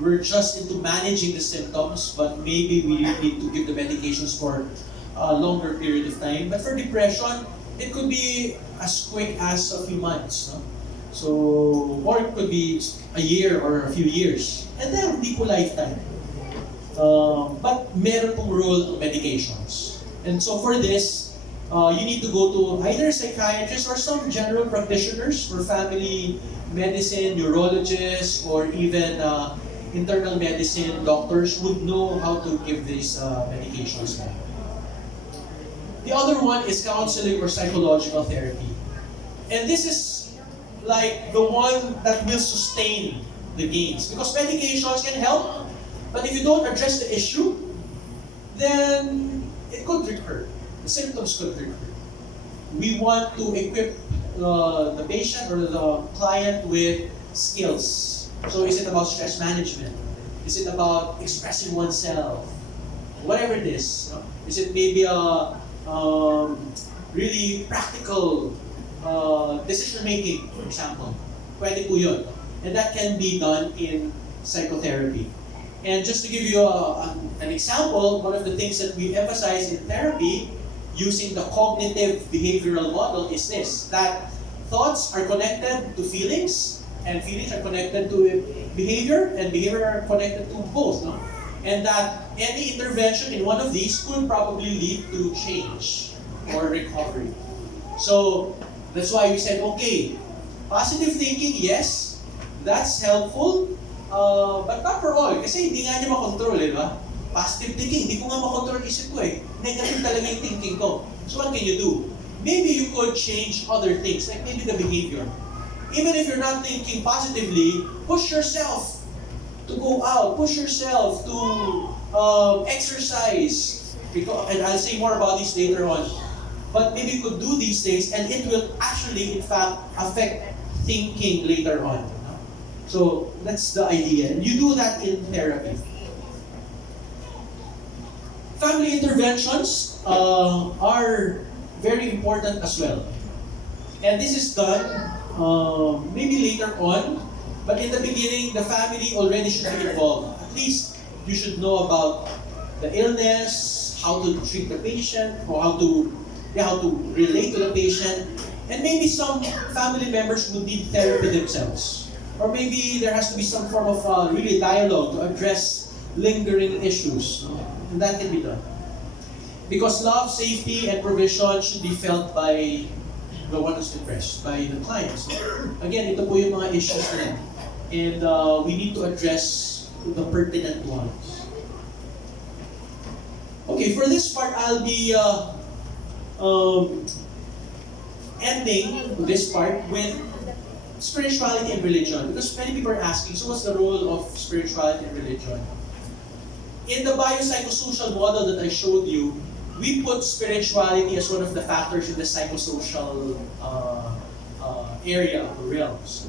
We're just into managing the symptoms, but maybe we need to give the medications for a longer period of time. But for depression, it could be as quick as a few months. No? So, or it could be a year or a few years. And then, hindi po lifetime. But meron pong role of medications. And so for this, you need to go to either a psychiatrist or some general practitioners for family medicine, neurologists, or even internal medicine doctors would know how to give these medications. The other one is counseling or psychological therapy. And this is like the one that will sustain the gains. Because medications can help, but if you don't address the issue, then it could recur. The symptoms could recur. We want to equip the patient or the client with skills. So is it about stress management? Is it about expressing oneself? Whatever it is. No? Is it maybe a really practical decision making, for example? Pwede po yun. And that can be done in psychotherapy. And just to give you an example, one of the things that we emphasize in therapy using the cognitive behavioral model is this, that thoughts are connected to feelings, and feelings are connected to behavior, and behavior are connected to both. No? And that any intervention in one of these could probably lead to change or recovery. So that's why we said, okay, positive thinking, yes, that's helpful, but not for all. Kasi hindi nga niya makontrol, di ba? Positive thinking, hindi ko nga makontrol isip ko eh. Negative talaga yung thinking ko. So what can you do? Maybe you could change other things, like maybe the behavior. Even if you're not thinking positively, push yourself to go out, push yourself to exercise. And I'll say more about this later on. But maybe you could do these things and it will actually, in fact, affect thinking later on. So that's the idea. And you do that in therapy. Family interventions are very important as well. And this is done maybe later on, but in the beginning, the family already should be involved. At least you should know about the illness, how to treat the patient, or how to relate to the patient. And maybe some family members would need therapy themselves. Or maybe there has to be some form of really dialogue to address lingering issues. And that can be done. Because love, safety, and provision should be felt by the one who's depressed, by the clients. Again, ito po yung mga issues na. And we need to address the pertinent ones. Okay, for this part, I'll be ending this part with spirituality and religion. Because many people are asking, so what's the role of spirituality and religion? In the biopsychosocial model that I showed you, we put spirituality as one of the factors in the psychosocial area or realms.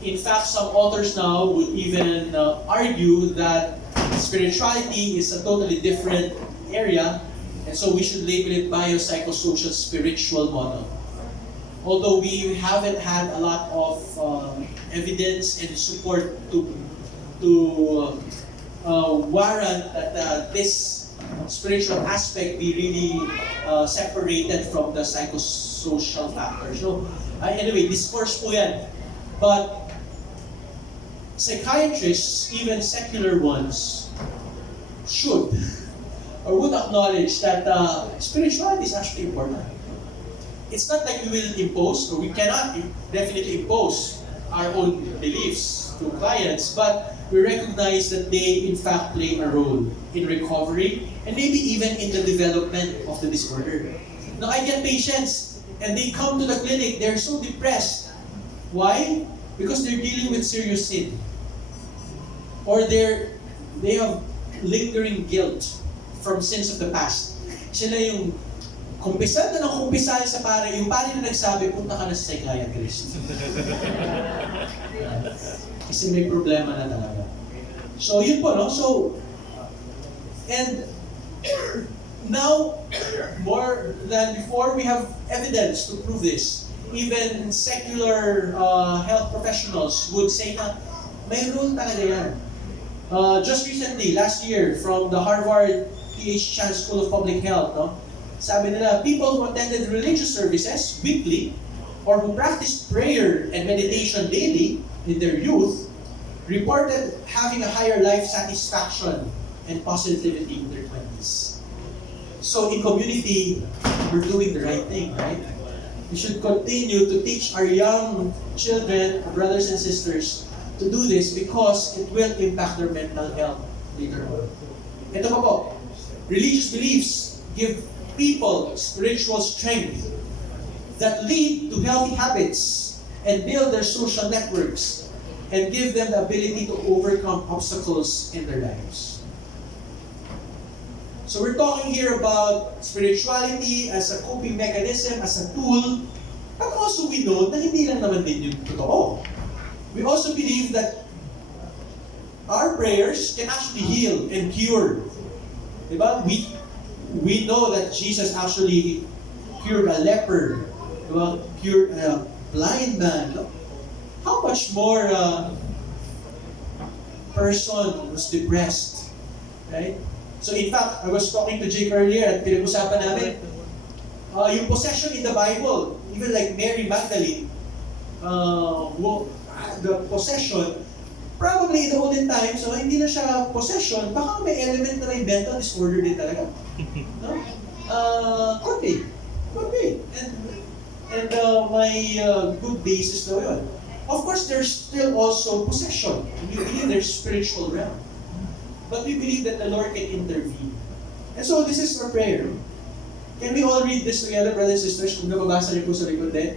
In fact, some authors now would even argue that spirituality is a totally different area, and so we should label it biopsychosocial spiritual model. Although we haven't had a lot of evidence and support to warrant that this spiritual aspect be really separated from the psychosocial factors. So, anyway, discourse po yan. But psychiatrists, even secular ones, should or would acknowledge that spirituality is actually important. It's not like we will impose, or we cannot definitely impose our own beliefs to clients, but we recognize that they in fact play a role in recovery and maybe even in the development of the disorder. Now, I get patients and they come to the clinic, they're so depressed. Why? Because they're dealing with serious sin. Or they have lingering guilt from sins of the past. Sila yung kumpisal na ng kumpisal sa pare, yung pare na nagsabi, punta ka na sa psychiatrist. Kasi may problema na talaga. So, yun po, no? So, and now, more than before, we have evidence to prove this. Even secular health professionals would say na may role talaga yan. Just recently, last year, from the Harvard T.H. Chan School of Public Health, no? Sabi nila, people who attended religious services weekly or who practiced prayer and meditation daily in their youth reported having a higher life satisfaction and positivity in their 20s. So in community, we're doing the right thing, right? We should continue to teach our young children, our brothers and sisters, to do this because it will impact their mental health later on. Ito pa po, religious beliefs give people spiritual strength that lead to healthy habits and build their social networks and give them the ability to overcome obstacles in their lives. So we're talking here about spirituality as a coping mechanism, as a tool, but also we know na hindi lang naman din yung totoo. We also believe that our prayers can actually heal and cure. Diba? We know that Jesus actually cured a leper, diba? Cured a blind man. How much more person was depressed, right? So in fact, I was talking to Jake earlier at pinag-usapan namin, yung possession in the Bible, even like Mary Magdalene, the possession, probably in the olden times, so hindi na siya possession, baka may element na may mental disorder din talaga. No? Could be. And may good basis daw yun. Of course, there's still also possession. We believe there's spiritual realm. But we believe that the Lord can intervene. And so this is our prayer. Can we all read this together, brothers and sisters? Kung nababasa niyo po sa likod din.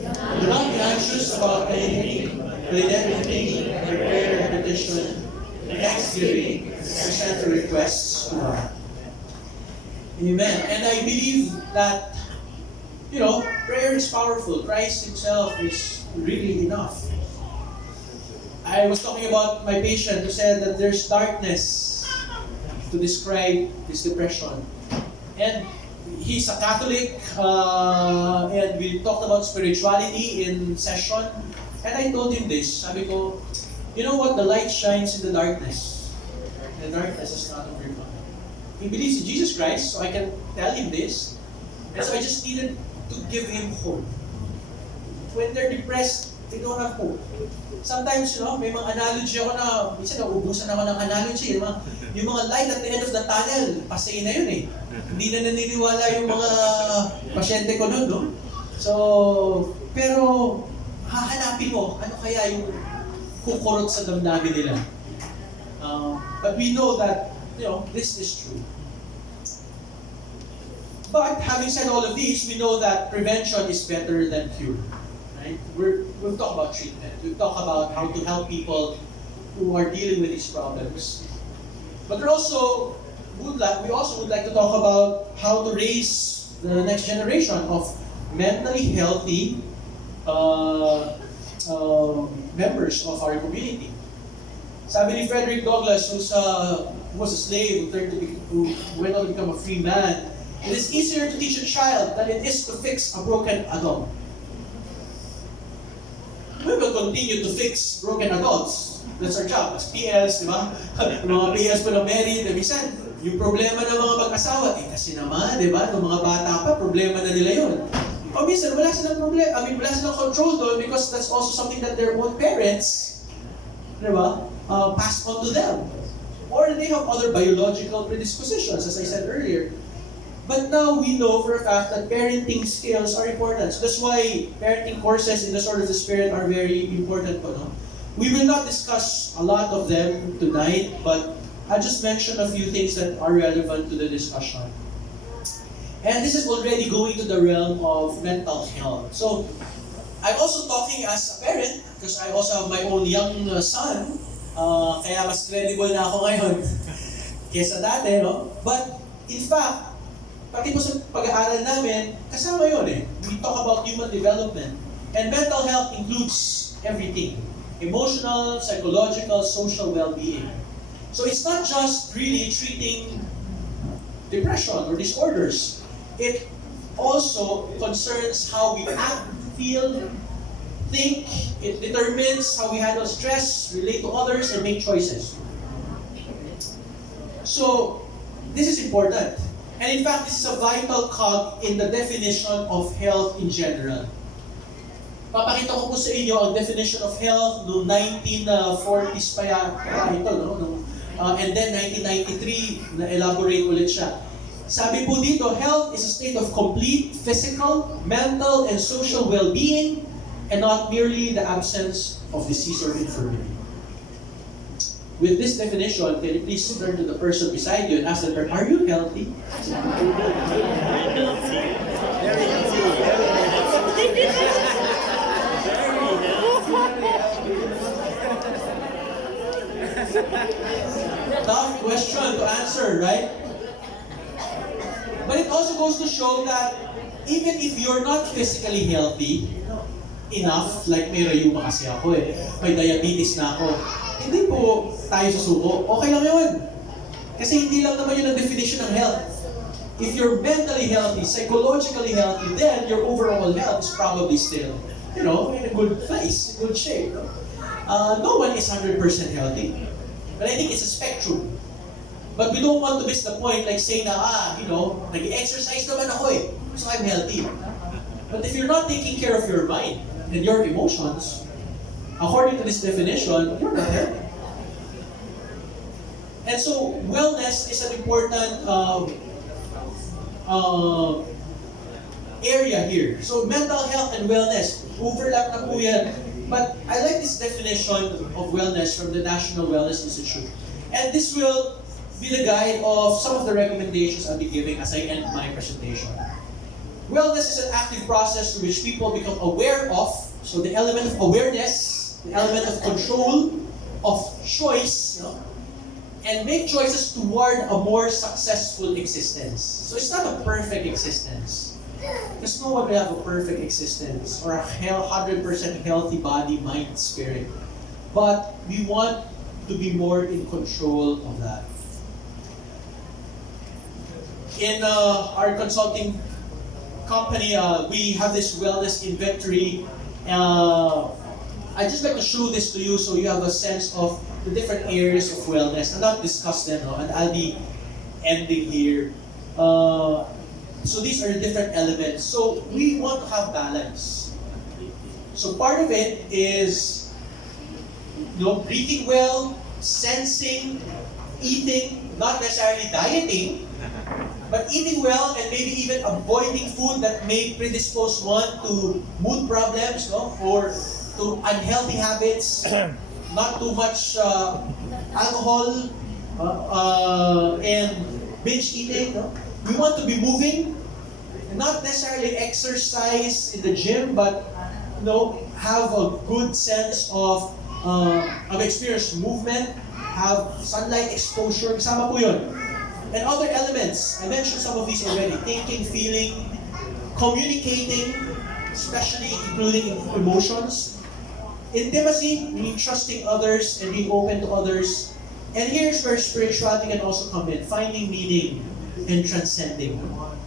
Do not be anxious about anything, but in everything, by prayer and petition, thanksgiving, present your requests to God. Amen. And I believe that, prayer is powerful. Christ Himself is really enough. I was talking about my patient who said that there's darkness to describe his depression. And he's a Catholic, and we talked about spirituality in session. And I told him this, sabi ko, you know what? The light shines in the darkness. The darkness is not overcome. He believes in Jesus Christ, so I can tell him this. And so I just needed to give him hope. When they're depressed, they don't have hope. Sometimes, may mga analogy ako na, minsan nauubusan ako ng analogy. Yung mga light at the end of the tunnel, pasay na yun eh. Hindi na naniniwala yung mga pasyente ko nun, no? So, pero, hahanapin mo, ano kaya yung kukurot sa damdamin nila. But we know that, this is true. But having said all of these, we know that prevention is better than cure. Right? We'll talk about treatment. We'll talk about how to help people who are dealing with these problems. But we also would like to talk about how to raise the next generation of mentally healthy members of our community. Sabi ni Frederick Douglass, who was a slave who went on to become a free man, it is easier to teach a child than it is to fix a broken adult. we will continue to fix broken adults. That's our job as PLs, di ba? Yung mga PLs pa na married, minsan, yung problema ng mga mag-asawa, kasi naman, di ba, ng mga bata pa, problema na nila yun. O minsan, wala silang problema, wala silang control doon because that's also something that their own parents, di ba, passed on to them. Or they have other biological predispositions, as I said earlier. But now we know for a fact that parenting skills are important. So that's why parenting courses in the Sword of the Spirit are very important. No? We will not discuss a lot of them tonight, but I'll just mention a few things that are relevant to the discussion. And this is already going to the realm of mental health. So I'm also talking as a parent, because I also have my own young son, kaya mas credible na ako ngayon kesa dati, no? But in fact, pati po sa pag-aaral namin, kasama yun eh. We talk about human development. And mental health includes everything. Emotional, psychological, social well-being. So it's not just really treating depression or disorders. It also concerns how we act, feel, think. It determines how we handle stress, relate to others, and make choices. So, this is important. And in fact, this is a vital cog in the definition of health in general. Papakita ko po sa inyo ang definition of health noong 1940s pa ito, no? And then 1993, na-elaborate ulit siya. Sabi po dito, health is a state of complete physical, mental, and social well-being, and not merely the absence of disease or infirmity. With this definition, can you please turn to the person beside you and ask them, are you healthy? Tough question to answer, right? But it also goes to show that even if you're not physically healthy enough, like may rayuma kasi ako may diabetes na ako, hindi po tayo susuko. Okay lang yun. Kasi hindi lang naman yun ang definition ng health. If you're mentally healthy, psychologically healthy, then your overall health is probably still, in a good place, in good shape. No one is 100% healthy. But I think it's a spectrum. But we don't want to miss the point like saying na, nag-exercise naman ako so I'm healthy. But if you're not taking care of your mind and your emotions, according to this definition, you're not healthy. And so, wellness is an important area here. So, mental health and wellness, overlap na po yan. But I like this definition of wellness from the National Wellness Institute. And this will be the guide of some of the recommendations I'll be giving as I end my presentation. Wellness is an active process through which people become aware of, so the element of awareness, the element of control, of choice, and make choices toward a more successful existence. So it's not a perfect existence. Because no one will have a perfect existence or a 100% healthy body, mind, spirit. But we want to be more in control of that. In our consulting company, we have this wellness inventory. I just like to show this to you so you have a sense of the different areas of wellness. I'll not discuss them, and I'll be ending here. So these are the different elements. So we want to have balance. So part of it is, breathing well, sensing, eating, not necessarily dieting, but eating well and maybe even avoiding food that may predispose one to mood problems, or to unhealthy habits, not too much alcohol, and binge eating. We want to be moving, not necessarily exercise in the gym, but have a good sense of experience movement, have sunlight exposure, kasama po yun. And other elements, I mentioned some of these already, thinking, feeling, communicating, especially including emotions, intimacy, meaning trusting others and being open to others. And here's where spirituality can also come in, finding meaning and transcending.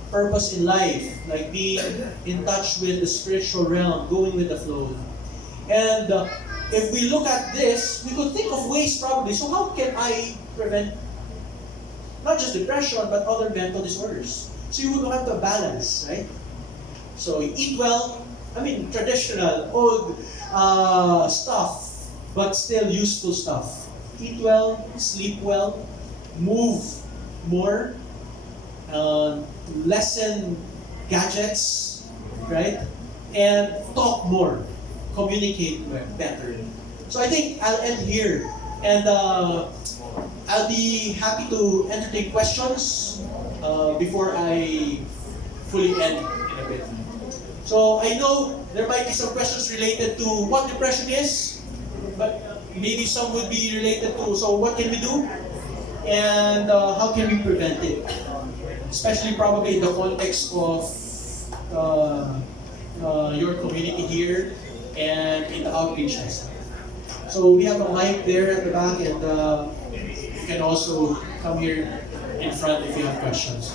Purpose in life, like being in touch with the spiritual realm, going with the flow. And if we look at this, we could think of ways probably. So how can I prevent not just depression, but other mental disorders? So you would have to balance, right? So you eat well, traditional, old stuff, but still useful stuff. Eat well, sleep well, move more, lessen gadgets, right? And talk more, communicate better. So I think I'll end here, and I'll be happy to entertain questions before I fully end in a bit. So I know there might be some questions related to what depression is, but maybe some would be related to, so what can we do? And how can we prevent it? Especially probably in the context of your community here and in the outreach center. So we have a mic there at the back, and you can also come here in front if you have questions.